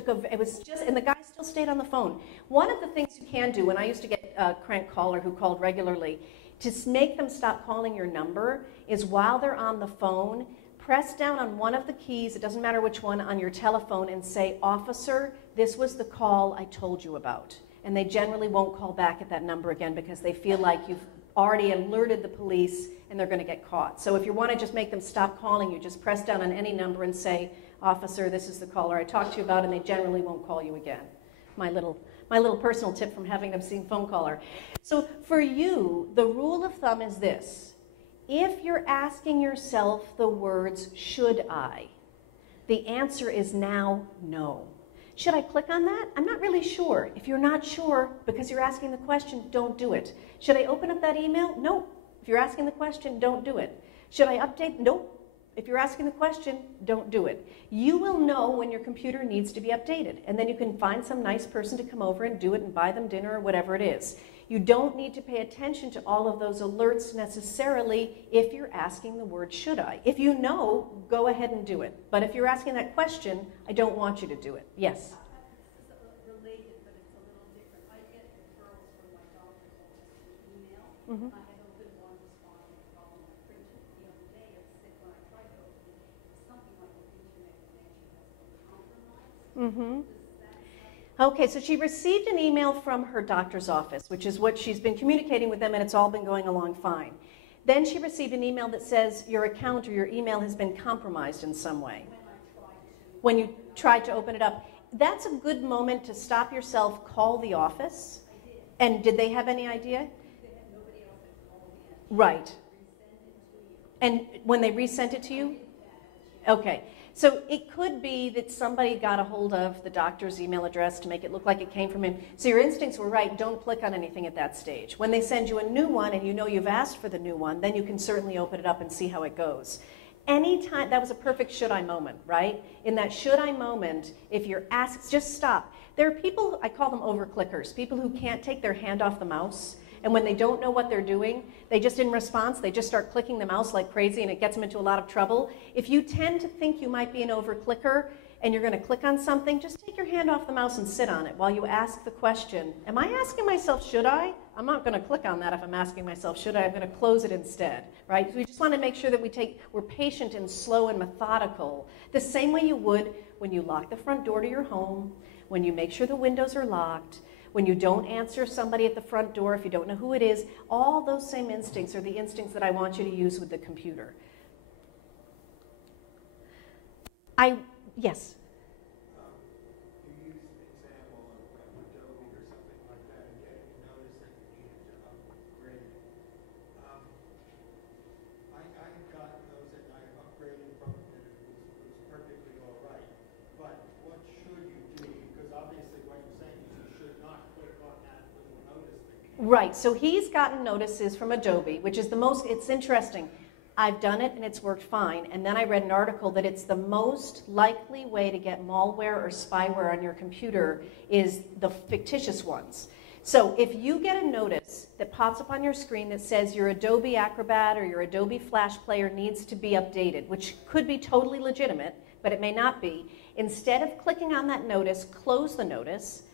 toilet. It was just, and the guy still stayed on the phone. One of the things you can do, when I used to get a crank caller who called regularly, to make them stop calling your number is while they're on the phone, press down on one of the keys, it doesn't matter which one, on your telephone and say, officer, this was the call I told you about. And they generally won't call back at that number again because they feel like you've already alerted the police and they're going to get caught. So if you want to just make them stop calling you, just press down on any number and say, "Officer, this is the caller I talked to you about," and they generally won't call you again. My little personal tip from having them seen phone caller. So for you, the rule of thumb is this. If you're asking yourself the words, "should I?" the answer is now no. Should I click on that? I'm not really sure. If you're not sure because you're asking the question, don't do it. Should I open up that email? Nope. If you're asking the question, don't do it. Should I update? Nope. If you're asking the question, don't do it. You will know when your computer needs to be updated, and then you can find some nice person to come over and do it and buy them dinner or whatever it is. You don't need to pay attention to all of those alerts necessarily if you're asking the word "should I?" If you know, go ahead and do it. But if you're asking that question, I don't want you to do it. Yes? It's related, but it's a little different. I get referrals from my doctor's office through email. I had opened one responding to a problem I printed the other day. It said when I tried to open it, something like the internet connection has been compromised. Okay, so she received an email from her doctor's office, which is what she's been communicating with them, and it's all been going along fine. Then she received an email that says your account or your email has been compromised in some way. When you tried to open it up. That's a good moment to stop yourself, call the office. And did they have any idea? Nobody else had called me. Right. And when they resent it to you? Okay. So it could be that somebody got a hold of the doctor's email address to make it look like it came from him. So your instincts were right. Don't click on anything at that stage. When they send you a new one and you know you've asked for the new one, then you can certainly open it up and see how it goes. Anytime, that was a perfect should I moment, right? In that should I moment, if you're asked, just stop. There are people, I call them overclickers, people who can't take their hand off the mouse. And when they don't know what they're doing, they just, in response, they just start clicking the mouse like crazy, and it gets them into a lot of trouble. If you tend to think you might be an overclicker and you're going to click on something, just take your hand off the mouse and sit on it while you ask the question, am I asking myself, should I? I'm not going to click on that if I'm asking myself, should I? I'm going to close it instead, right? So we just want to make sure that we're patient and slow and methodical, the same way you would when you lock the front door to your home, when you make sure the windows are locked, when you don't answer somebody at the front door if you don't know who it is. All those same instincts are the instincts that I want you to use with the computer. Yes? You used an example of Adobe or something like that and getting a notice that you needed to upgrade. I got those and I upgraded from it and it was perfectly all right. But what should you do? Because obviously what you're saying is you should not click on that little notice thing. Right, so he's gotten notices from Adobe, which is the most, it's interesting. I've done it and it's worked fine. And then I read an article that it's the most likely way to get malware or spyware on your computer is the fictitious ones. So if you get a notice that pops up on your screen that says your Adobe Acrobat or your Adobe Flash Player needs to be updated, which could be totally legitimate, but it may not be, instead of clicking on that notice, close the notice,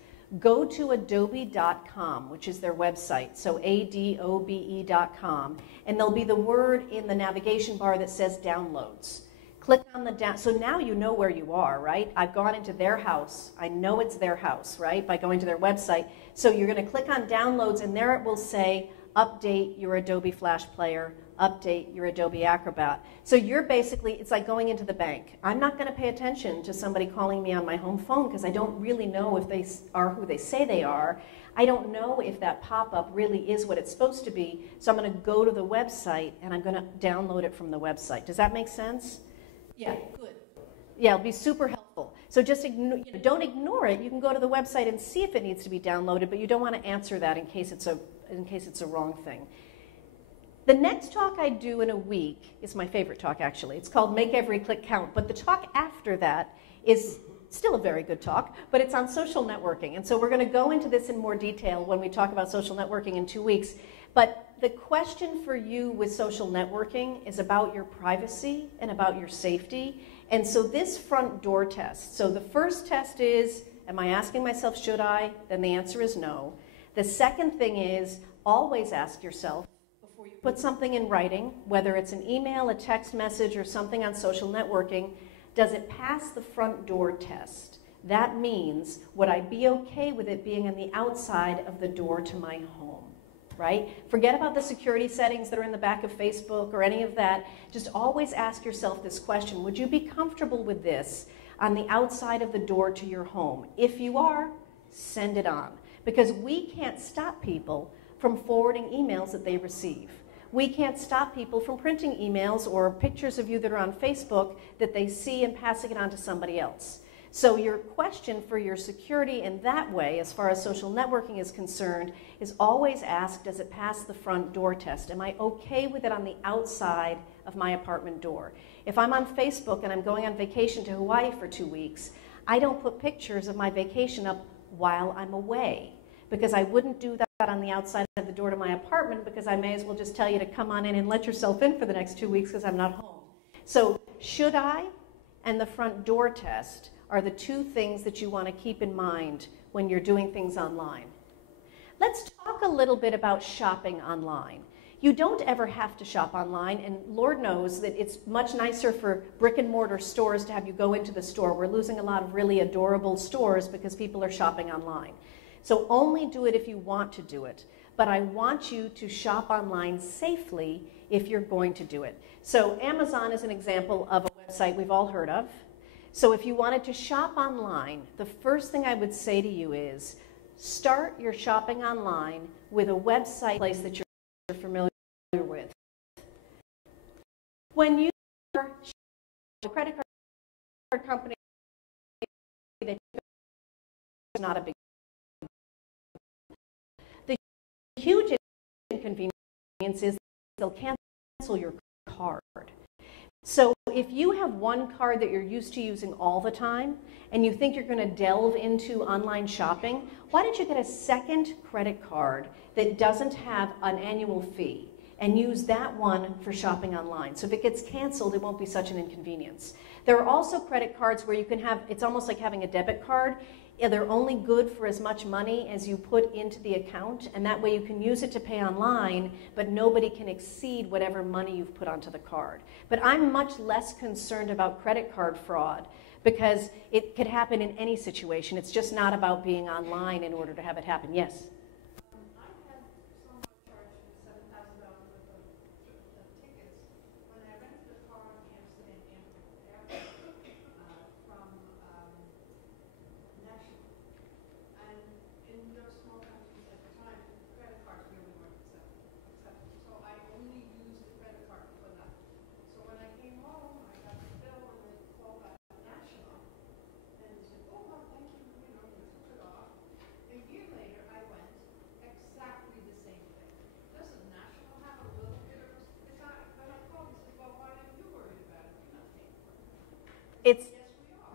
go to adobe.com, which is their website, so adobe.com, and there'll be the word in the navigation bar that says downloads. Click on the down, so now you know where you are, right? I've gone into their house. I know it's their house, right, by going to their website. So you're going to click on downloads, and there it will say, update your Adobe Flash Player, update your Adobe Acrobat. So you're basically, it's like going into the bank. I'm not going to pay attention to somebody calling me on my home phone because I don't really know if they are who they say they are. I don't know if that pop-up really is what it's supposed to be. So I'm going to go to the website and I'm going to download it from the website. Does that make sense? Yeah, good. Yeah, it'll be super helpful. So just don't ignore it. You can go to the website and see if it needs to be downloaded, but you don't want to answer that in case it's a wrong thing. The next talk I do in a week is my favorite talk, actually. It's called Make Every Click Count. But the talk after that is still a very good talk, but it's on social networking. And so we're going to go into this in more detail when we talk about social networking in 2 weeks. But the question for you with social networking is about your privacy and about your safety. And so this front door test. So the first test is, am I asking myself, should I? Then the answer is no. The second thing is, always ask yourself, put something in writing, whether it's an email, a text message, or something on social networking, does it pass the front door test? That means, would I be okay with it being on the outside of the door to my home? right? Forget about the security settings that are in the back of Facebook or any of that. Just always ask yourself this question: would you be comfortable with this on the outside of the door to your home? If you are, send it on. Because we can't stop people from forwarding emails that they receive. We can't stop people from printing emails or pictures of you that are on Facebook that they see and passing it on to somebody else. So your question for your security in that way, as far as social networking is concerned, is always ask, does it pass the front door test? Am I okay with it on the outside of my apartment door? If I'm on Facebook and I'm going on vacation to Hawaii for 2 weeks, I don't put pictures of my vacation up while I'm away, because I wouldn't do that on the outside of the door to my apartment, because I may as well just tell you to come on in and let yourself in for the next 2 weeks because I'm not home. So should I and the front door test are the two things that you want to keep in mind when you're doing things online. Let's talk a little bit about shopping online. You don't ever have to shop online, and Lord knows that it's much nicer for brick and mortar stores to have you go into the store. We're losing a lot of really adorable stores because people are shopping online. So only do it if you want to do it. But I want you to shop online safely if you're going to do it. So Amazon is an example of a website we've all heard of. So if you wanted to shop online, the first thing I would say to you is start your shopping online with a website place that you're familiar with. When you are a credit card company, that's not a big deal. The huge inconvenience is they'll cancel your card. So if you have one card that you're used to using all the time and you think you're going to delve into online shopping, why don't you get a second credit card that doesn't have an annual fee and use that one for shopping online? So if it gets canceled, it won't be such an inconvenience. There are also credit cards where you can have, it's almost like having a debit card. They're only good for as much money as you put into the account, and that way you can use it to pay online, but nobody can exceed whatever money you've put onto the card. But I'm much less concerned about credit card fraud because it could happen in any situation. It's just not about being online in order to have it happen. Yes? I had someone charge me $7,000 worth of tickets when I rented a car in Amsterdam Airport from National. And in those small countries at the time, credit cards really weren't accepted. So I only used the credit card for that. So when I came home, I got the bill and they called back National. And they said, oh, well, thank you, you know, you took it off. A year later, I went, exactly the same thing. Doesn't National have a little bit of, when I called, he said, well, why are you worried about it? You're not paying for it. It's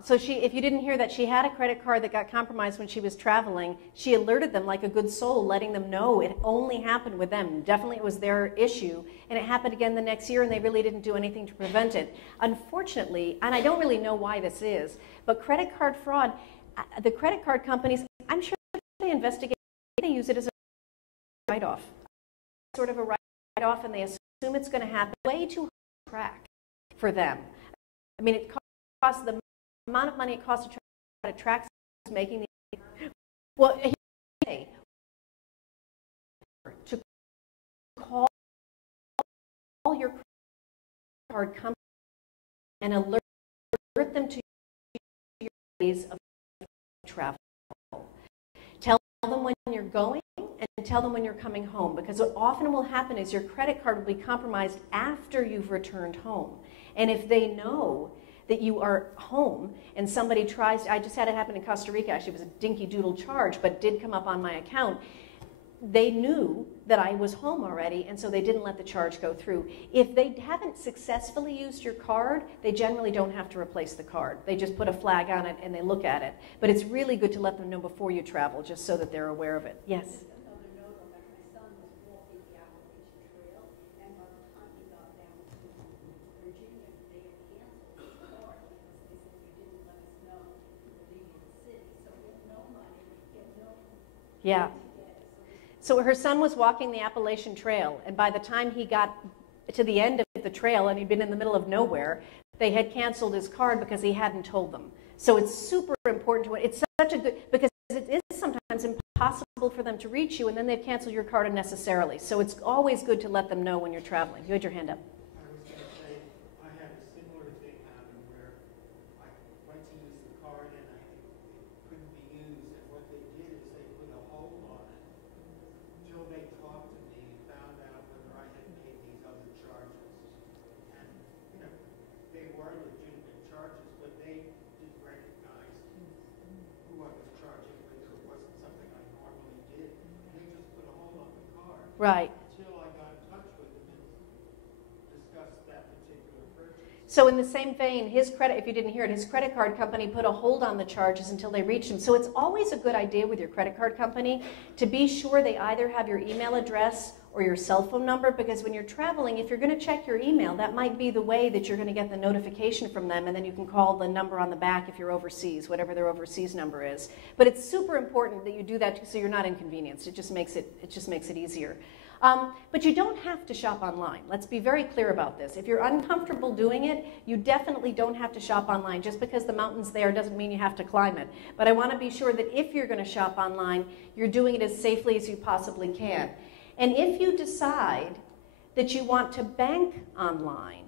So if you didn't hear that, she had a credit card that got compromised when she was traveling. She alerted them like a good soul, letting them know it only happened with them. Definitely it was their issue, and it happened again the next year, and they really didn't do anything to prevent it. Unfortunately, and I don't really know why this is, but credit card fraud, the credit card companies, I'm sure they investigate, they use it as a write-off. Sort of a write-off, and they assume it's going to happen. Way too hard to track for them. I mean, it costs the amount of money it costs to try to track making the well to call your credit card company and alert them to your ways of travel. Tell them when you're going and tell them when you're coming home, because what often will happen is your credit card will be compromised after you've returned home. And if they know that you are home and somebody tries, I just had it happen in Costa Rica, actually it was a dinky doodle charge, but did come up on my account. They knew that I was home already, and so they didn't let the charge go through. If they haven't successfully used your card, they generally don't have to replace the card. They just put a flag on it and they look at it. But it's really good to let them know before you travel, just so that they're aware of it. Yes? Another note on that, my son was walking the Appalachian Trail, and by the time he got down to Virginia, they had canceled his card because they said you didn't let us know you were leaving the city. So he had no money, he had no Yeah. to get it. So her son was walking the Appalachian Trail, and by the time he got to the end of the trail, and he'd been in the middle of nowhere, they had canceled his card because he hadn't told them. So it's super important to it. It's such a good, because it is sometimes it's impossible for them to reach you, and then they've canceled your card unnecessarily. So it's always good to let them know when you're traveling. You had your hand up. I was going to say, I had a similar thing happen where I went to use the card and it couldn't be used. And what they did is they put a hold on it until they talked to me and found out whether I had made these other charges. And, you know, they were legitimate charges, but they didn't recognize who I was charging with, or it wasn't something I normally did. And they just put a hold on the card. Right. Until I got in touch with them and discussed that particular purchase. So in the same vein, his credit, if you didn't hear it, his credit card company put a hold on the charges until they reached him. So it's always a good idea with your credit card company to be sure they either have your email address or your cell phone number, because when you're traveling, if you're going to check your email, that might be the way that you're going to get the notification from them, and then you can call the number on the back if you're overseas, whatever their overseas number is. But it's super important that you do that so you're not inconvenienced. It just makes it easier. But you don't have to shop online. Let's be very clear about this. If you're uncomfortable doing it, you definitely don't have to shop online. Just because the mountain's there doesn't mean you have to climb it. But I want to be sure that if you're going to shop online, you're doing it as safely as you possibly can. And if you decide that you want to bank online,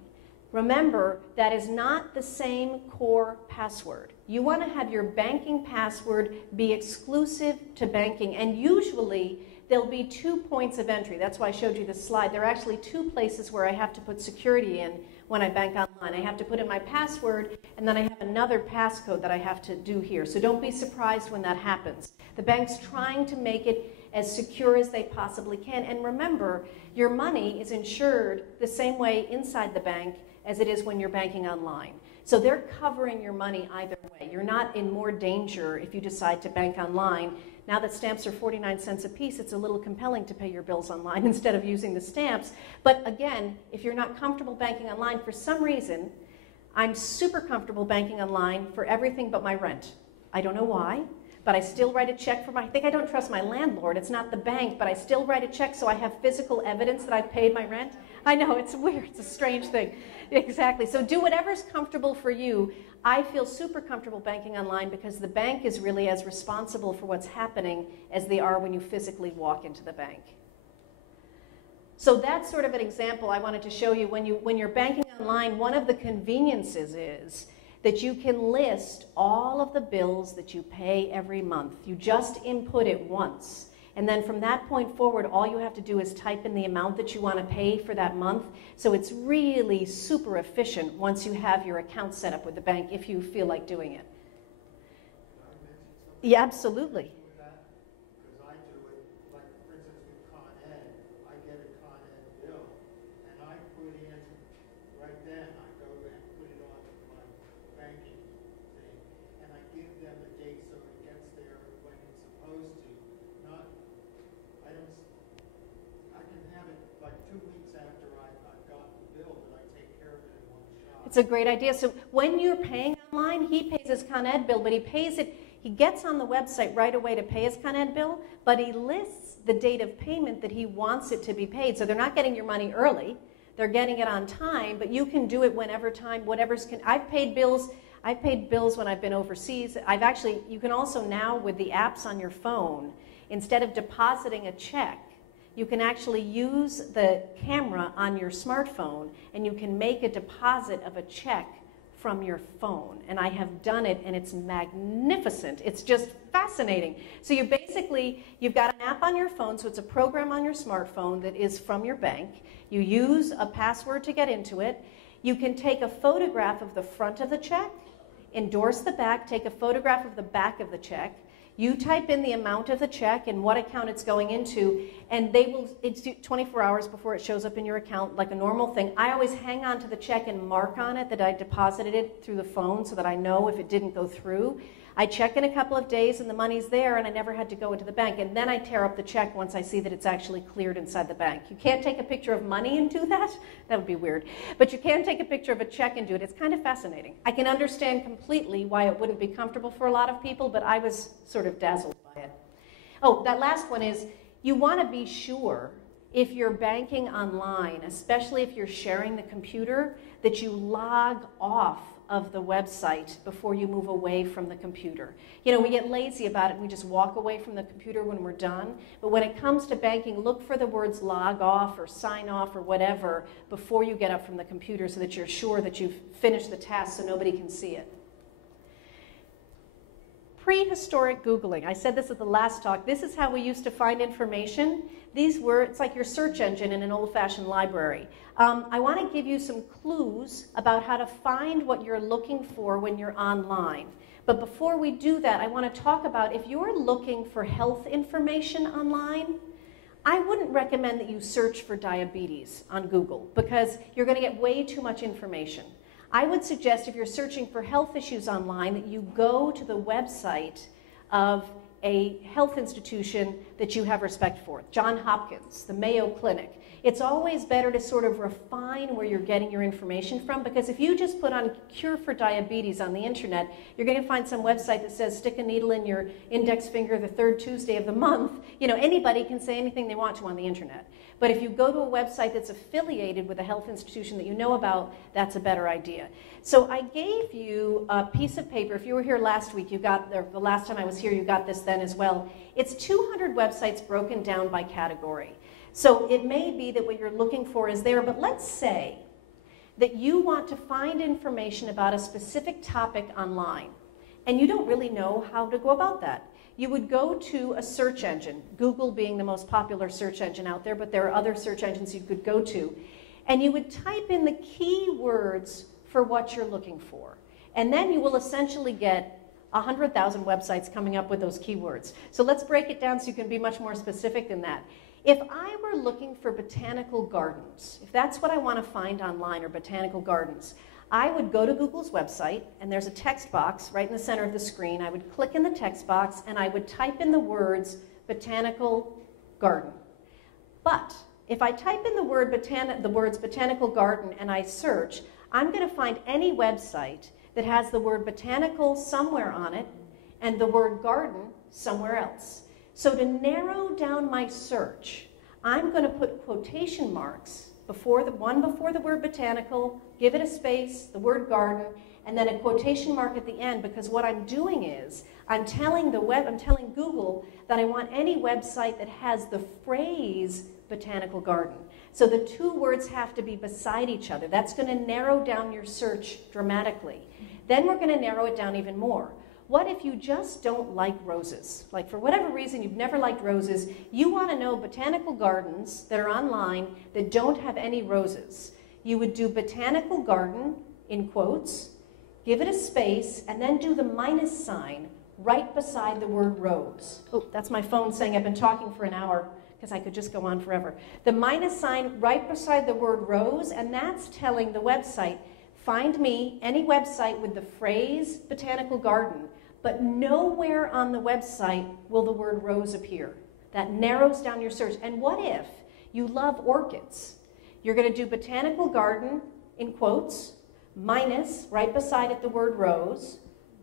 remember that is not the same core password. You want to have your banking password be exclusive to banking, and usually there'll be 2 points of entry. That's why I showed you this slide. There are actually 2 places where I have to put security in when I bank online. I have to put in my password, and then I have another passcode that I have to do here. So don't be surprised when that happens. The bank's trying to make it as secure as they possibly can. And remember, your money is insured the same way inside the bank as it is when you're banking online. So they're covering your money either way. You're not in more danger if you decide to bank online. Now that stamps are 49 cents a piece, it's a little compelling to pay your bills online instead of using the stamps. But again, if you're not comfortable banking online for some reason, I'm super comfortable banking online for everything but my rent. I don't know why, but I still write a check for I think I don't trust my landlord. It's not the bank, but I still write a check so I have physical evidence that I've paid my rent. I know, it's weird. It's a strange thing. Exactly. So do whatever's comfortable for you. I feel super comfortable banking online because the bank is really as responsible for what's happening as they are when you physically walk into the bank. So that's sort of an example I wanted to show you. When you're banking online, one of the conveniences is that you can list all of the bills that you pay every month. You just input it once. And then from that point forward, all you have to do is type in the amount that you want to pay for that month. So it's really super efficient once you have your account set up with the bank, if you feel like doing it. Yeah, absolutely. Because I do it, like for instance with Con Ed, I get a Con Ed bill, and I put in, right then, I go and put it on my banking thing, and I give them a date so it gets there when it's supposed to. I can have it like 2 weeks after I've gotten the bill, that I take care of it in one shot. It's a great idea. So when you're paying online, he pays his Con Ed bill, but he pays it, he gets on the website right away to pay his Con Ed bill, but he lists the date of payment that he wants it to be paid. So they're not getting your money early, they're getting it on time, but you can do it whenever time, I've paid bills when I've been overseas. You can also now, with the apps on your phone, instead of depositing a check, you can actually use the camera on your smartphone and you can make a deposit of a check from your phone. And I have done it and it's magnificent. It's just fascinating. So you've got an app on your phone, so it's a program on your smartphone that is from your bank. You use a password to get into it. You can take a photograph of the front of the check, endorse the back, take a photograph of the back of the check. You type in the amount of the check and what account it's going into, and it's 24 hours before it shows up in your account like a normal thing. I always hang on to the check and mark on it that I deposited it through the phone so that I know if it didn't go through. I check in a couple of days and the money's there and I never had to go into the bank. And then I tear up the check once I see that it's actually cleared inside the bank. You can't take a picture of money and do that. That would be weird. But you can take a picture of a check and do it. It's kind of fascinating. I can understand completely why it wouldn't be comfortable for a lot of people, but I was sort of dazzled by it. Oh, that last one is you want to be sure if you're banking online, especially if you're sharing the computer, that you log off of the website before you move away from the computer. You know, we get lazy about it and we just walk away from the computer when we're done. But when it comes to banking, look for the words log off or sign off or whatever before you get up from the computer so that you're sure that you've finished the task so nobody can see it. Prehistoric Googling. I said this at the last talk. This is how we used to find information. These were, it's like your search engine in an old-fashioned library. I want to give you some clues about how to find what you're looking for when you're online. But before we do that, I want to talk about if you're looking for health information online, I wouldn't recommend that you search for diabetes on Google because you're going to get way too much information. I would suggest if you're searching for health issues online that you go to the website of a health institution that you have respect for. Johns Hopkins, the Mayo Clinic. It's always better to sort of refine where you're getting your information from because if you just put on cure for diabetes on the internet, you're going to find some website that says stick a needle in your index finger the third Tuesday of the month. You know, anybody can say anything they want to on the internet. But if you go to a website that's affiliated with a health institution that you know about, that's a better idea. So I gave you a piece of paper. If you were here last week, you got, or the last time I was here, you got this then as well. It's 200 websites broken down by category. So it may be that what you're looking for is there, but let's say that you want to find information about a specific topic online, and you don't really know how to go about that. You would go to a search engine, Google being the most popular search engine out there, but there are other search engines you could go to, and you would type in the keywords for what you're looking for. And then you will essentially get 100,000 websites coming up with those keywords. So let's break it down so you can be much more specific than that. If I were looking for botanical gardens, if that's what I want to find online, or botanical gardens, I would go to Google's website, and there's a text box right in the center of the screen. I would click in the text box, and I would type in the words botanical garden. But if I type in the words botanical garden and I search, I'm going to find any website that has the word botanical somewhere on it and the word garden somewhere else. So to narrow down my search, I'm going to put quotation marks before the word botanical, give it a space, the word garden, and then a quotation mark at the end, because what I'm doing is I'm telling Google that I want any website that has the phrase botanical garden. So the two words have to be beside each other. That's going to narrow down your search dramatically. Then we're going to narrow it down even more. What if you just don't like roses? Like for whatever reason you've never liked roses, you want to know botanical gardens that are online that don't have any roses. You would do botanical garden in quotes, give it a space, and then do the minus sign right beside the word rose. Oh, that's my phone saying I've been talking for an hour because I could just go on forever. The minus sign right beside the word rose, and that's telling the website, find me any website with the phrase botanical garden, but nowhere on the website will the word rose appear. That narrows down your search. And what if you love orchids? You're going to do botanical garden in quotes, minus, right beside it the word rose,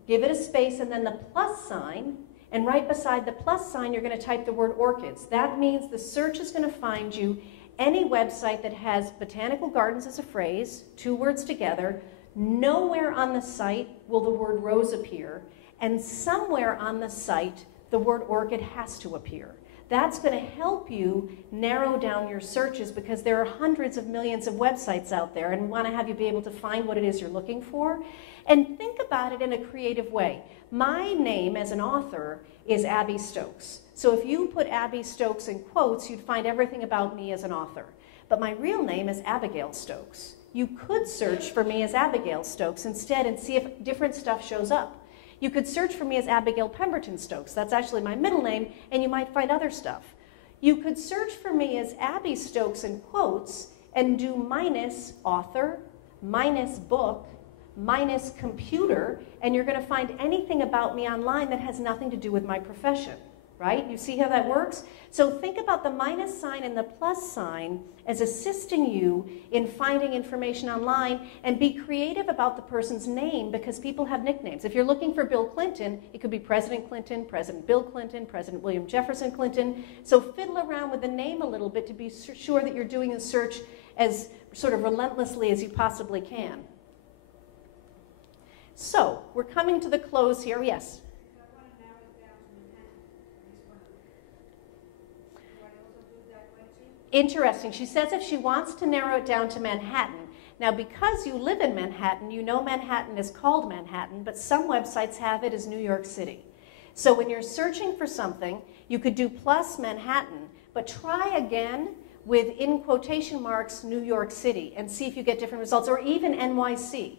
give it a space and then the plus sign, and right beside the plus sign you're going to type the word orchids. That means the search is going to find you any website that has botanical gardens as a phrase, two words together. Nowhere on the site will the word rose appear, and somewhere on the site the word orchid has to appear. That's going to help you narrow down your searches because there are hundreds of millions of websites out there, and we want to have you be able to find what it is you're looking for. And think about it in a creative way. My name as an author is Abby Stokes. So if you put Abby Stokes in quotes, you'd find everything about me as an author. But my real name is Abigail Stokes. You could search for me as Abigail Stokes instead and see if different stuff shows up. You could search for me as Abigail Pemberton Stokes. That's actually my middle name, and you might find other stuff. You could search for me as Abby Stokes in quotes and do minus author, minus book, minus computer, and you're going to find anything about me online that has nothing to do with my profession, right? You see how that works? So think about the minus sign and the plus sign as assisting you in finding information online, and be creative about the person's name because people have nicknames. If you're looking for Bill Clinton, it could be President Clinton, President Bill Clinton, President William Jefferson Clinton. So fiddle around with the name a little bit to be sure that you're doing the search as sort of relentlessly as you possibly can. So we're coming to the close here. Yes? If I want to narrow it down to Manhattan, I just want to, do I also do that way too? Interesting. She says if she wants to narrow it down to Manhattan. Now, because you live in Manhattan, you know Manhattan is called Manhattan, but some websites have it as New York City. So when you're searching for something, you could do plus Manhattan, but try again with, in quotation marks, New York City, and see if you get different results, or even NYC.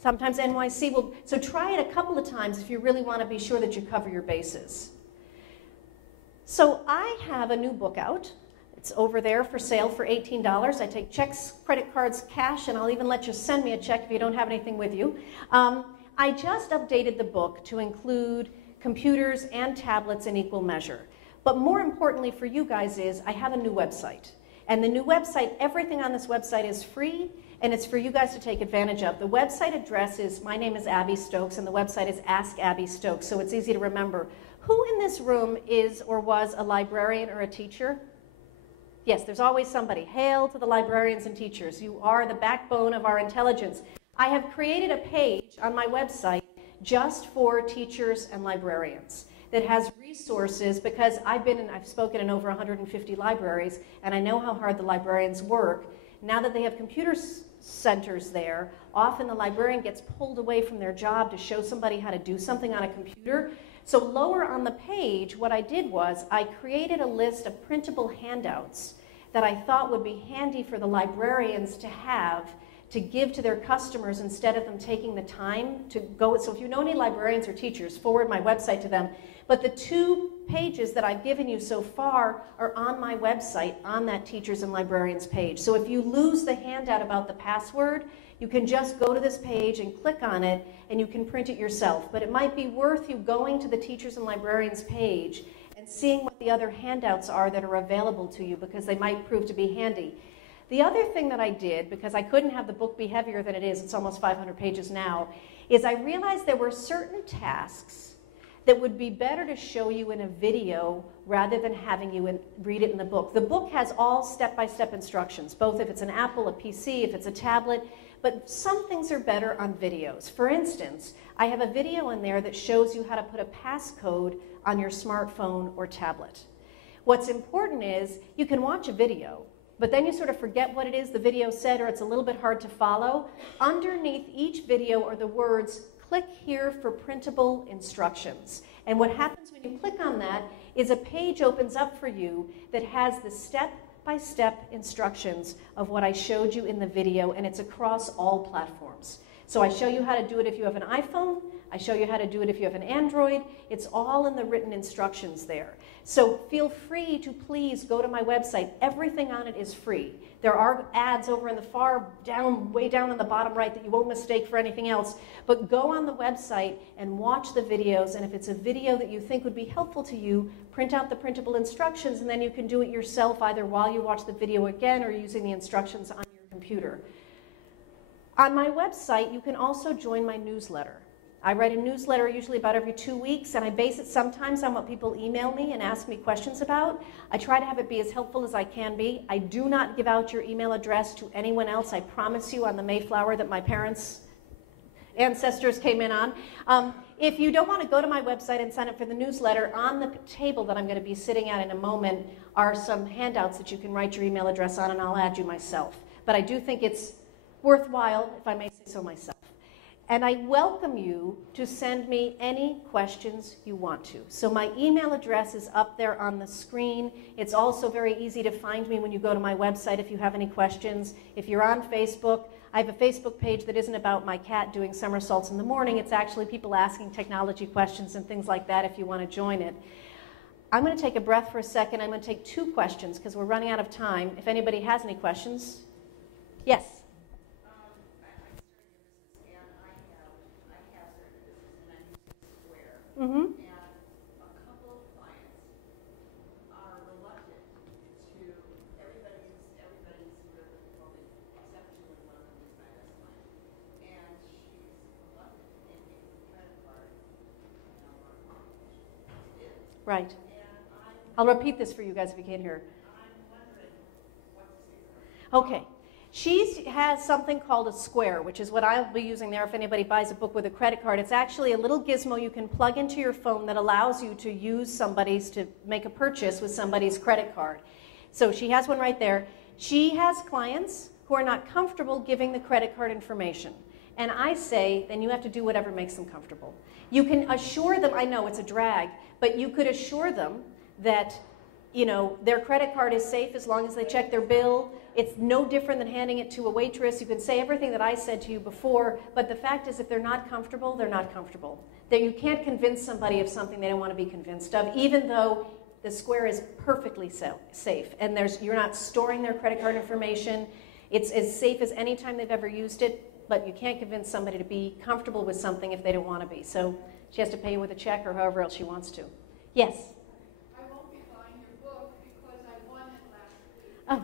Sometimes NYC will, so try it a couple of times if you really want to be sure that you cover your bases. So I have a new book out. It's over there for sale for $18. I take checks, credit cards, cash, and I'll even let you send me a check if you don't have anything with you. I just updated the book to include computers and tablets in equal measure. But more importantly for you guys is I have a new website. And the new website, everything on this website is free, and it's for you guys to take advantage of. The website address is, my name is Abby Stokes, and the website is Ask Abby Stokes, so it's easy to remember. Who in this room is or was a librarian or a teacher? Yes, there's always somebody. Hail to the librarians and teachers. You are the backbone of our intelligence. I have created a page on my website just for teachers and librarians that has resources, because I've spoken in over 150 libraries, and I know how hard the librarians work. Now that they have computer centers there, often the librarian gets pulled away from their job to show somebody how to do something on a computer. So lower on the page, what I did was I created a list of printable handouts that I thought would be handy for the librarians to have to give to their customers instead of them taking the time to go. So if you know any librarians or teachers, forward my website to them. But the 2 pages that I've given you so far are on my website, on that teachers and librarians page. So if you lose the handout about the password, you can just go to this page and click on it, and you can print it yourself. But it might be worth you going to the teachers and librarians page and seeing what the other handouts are that are available to you, because they might prove to be handy. The other thing that I did, because I couldn't have the book be heavier than it is, it's almost 500 pages now, is I realized there were certain tasks that would be better to show you in a video rather than having you read it in the book. The book has all step-by-step instructions, both if it's an Apple, a PC, if it's a tablet, but some things are better on videos. For instance, I have a video in there that shows you how to put a passcode on your smartphone or tablet. What's important is you can watch a video, but then you sort of forget what it is the video said, or it's a little bit hard to follow. Underneath each video are the words, "Click here for printable instructions." And what happens when you click on that is a page opens up for you that has the step-by-step instructions of what I showed you in the video, and it's across all platforms. So I show you how to do it if you have an iPhone. I show you how to do it if you have an Android. It's all in the written instructions there. So feel free to please go to my website. Everything on it is free. There are ads over in the far down, way down on the bottom right that you won't mistake for anything else. But go on the website and watch the videos, and if it's a video that you think would be helpful to you, print out the printable instructions, and then you can do it yourself either while you watch the video again or using the instructions on your computer. On my website, you can also join my newsletter. I write a newsletter usually about every 2 weeks, and I base it sometimes on what people email me and ask me questions about. I try to have it be as helpful as I can be. I do not give out your email address to anyone else. I promise you, on the Mayflower that my parents' ancestors came in on. If you don't want to go to my website and sign up for the newsletter, on the table that I'm going to be sitting at in a moment are some handouts that you can write your email address on, and I'll add you myself. But I do think it's worthwhile, if I may say so myself. And I welcome you to send me any questions you want to. So my email address is up there on the screen. It's also very easy to find me when you go to my website if you have any questions. If you're on Facebook, I have a Facebook page that isn't about my cat doing somersaults in the morning. It's actually people asking technology questions and things like that if you want to join it. I'm going to take a breath for a second. I'm going to take 2 questions because we're running out of time. If anybody has any questions. Yes? Mm-hmm. And a couple of clients are reluctant to, everybody's sort of probably except to one of them is my best friend. And she's reluctant to pay me with a credit card number. It is. Right. And I'll repeat this for you guys if you can't hear. I'm wondering what to say to her. Okay. She has something called a Square, which is what I'll be using there if anybody buys a book with a credit card. It's actually a little gizmo you can plug into your phone that allows you to use somebody's, to make a purchase with somebody's credit card. So she has one right there. She has clients who are not comfortable giving the credit card information. And I say, then you have to do whatever makes them comfortable. You can assure them, I know it's a drag, but you could assure them that, you know, their credit card is safe as long as they check their bill. It's no different than handing it to a waitress. You can say everything that I said to you before, but the fact is if they're not comfortable, they're not comfortable. That you can't convince somebody of something they don't want to be convinced of, even though the Square is perfectly safe. And you're not storing their credit card information. It's as safe as any time they've ever used it, but you can't convince somebody to be comfortable with something if they don't want to be. So she has to pay you with a check or however else she wants to. Yes? I won't be buying your book because I won it last week. Oh.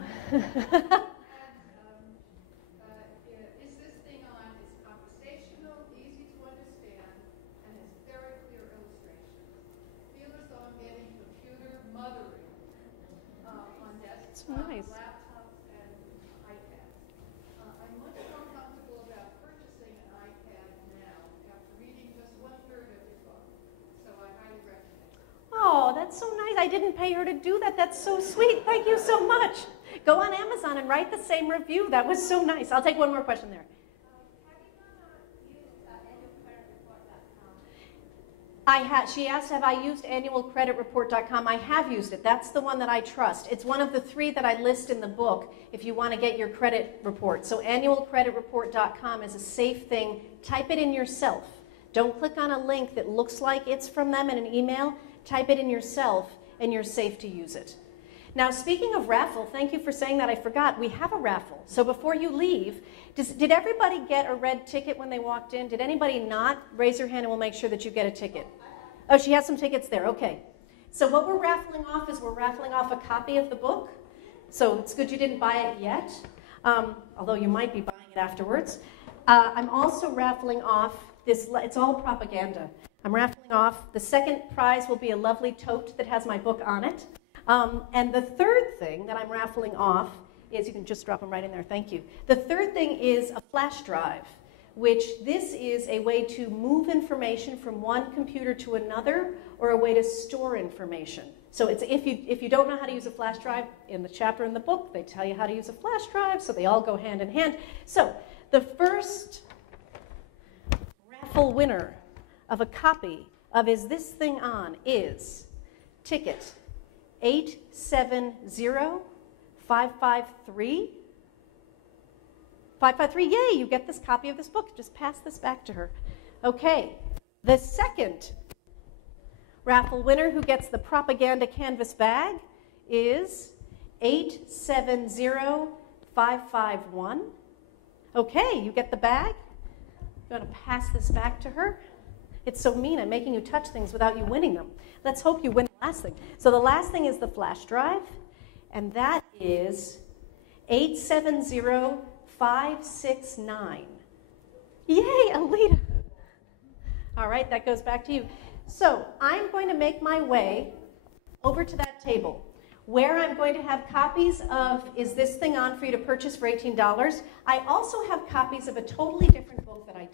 Is this thing on? It's conversational, easy to understand, and has very clear illustrations. Feel as though I'm getting computer mothering on desktop, nice. laptops, and iPads. I'm much more comfortable about purchasing an iPad now after reading just 1/3 of your book. So I highly recommend it. Oh, that's so nice. I didn't pay her to do that. That's so sweet. Thank you so much. Go on Amazon and write the same review. That was so nice. I'll take one more question there. Have you used annualcreditreport.com? She asked, have I used annualcreditreport.com? I have used it. That's the one that I trust. It's one of the 3 that I list in the book if you want to get your credit report. So annualcreditreport.com is a safe thing. Type it in yourself. Don't click on a link that looks like it's from them in an email. Type it in yourself, and you're safe to use it. Now, speaking of raffle, thank you for saying that. I forgot. We have a raffle. So before you leave, did everybody get a red ticket when they walked in? Did anybody not? Raise your hand and we'll make sure that you get a ticket. Oh, she has some tickets there. Okay. So what we're raffling off is we're raffling off a copy of the book. So it's good you didn't buy it yet, although you might be buying it afterwards. I'm also raffling off this. It's all propaganda. I'm raffling off. The second prize will be a lovely tote that has my book on it. And the third thing that I'm raffling off is, you can just drop them right in there, thank you. The third thing is a flash drive, which this is a way to move information from one computer to another, or a way to store information. So it's, if you don't know how to use a flash drive, in the chapter in the book, they tell you how to use a flash drive, so they all go hand in hand. So the first raffle winner of a copy of Is This Thing On is ticket 870-553. 553, yay, you get this copy of this book. Just pass this back to her. Okay, the second raffle winner who gets the propaganda canvas bag is 870-551. Okay, you get the bag. I'm going to pass this back to her. It's so mean, I'm making you touch things without you winning them. Let's hope you win the last thing. So the last thing is the flash drive, and that is 870-569. Yay, Alita. All right, that goes back to you. So I'm going to make my way over to that table where I'm going to have copies of Is This Thing On for you to purchase for $18. I also have copies of a totally different book that I did.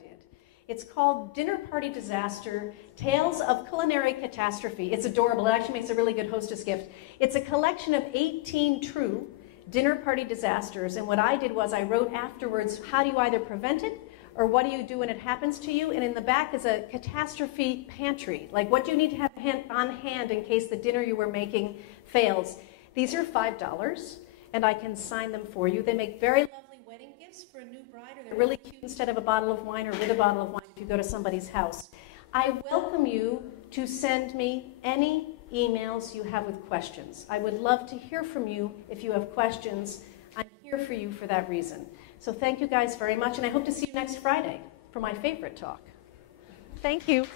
It's called Dinner Party Disaster, Tales of Culinary Catastrophe. It's adorable. It actually makes a really good hostess gift. It's a collection of 18 true dinner party disasters, and what I did was I wrote afterwards, how do you either prevent it, or what do you do when it happens to you? And in the back is a catastrophe pantry, like what do you need to have on hand in case the dinner you were making fails. These are $5, and I can sign them for you. They make very lovely wedding gifts for a new bride, or they're really cute instead of a bottle of wine or with a bottle of wine if you go to somebody's house. I welcome you to send me any emails you have with questions. I would love to hear from you if you have questions. I'm here for you for that reason. So thank you guys very much, and I hope to see you next Friday for my favorite talk. Thank you.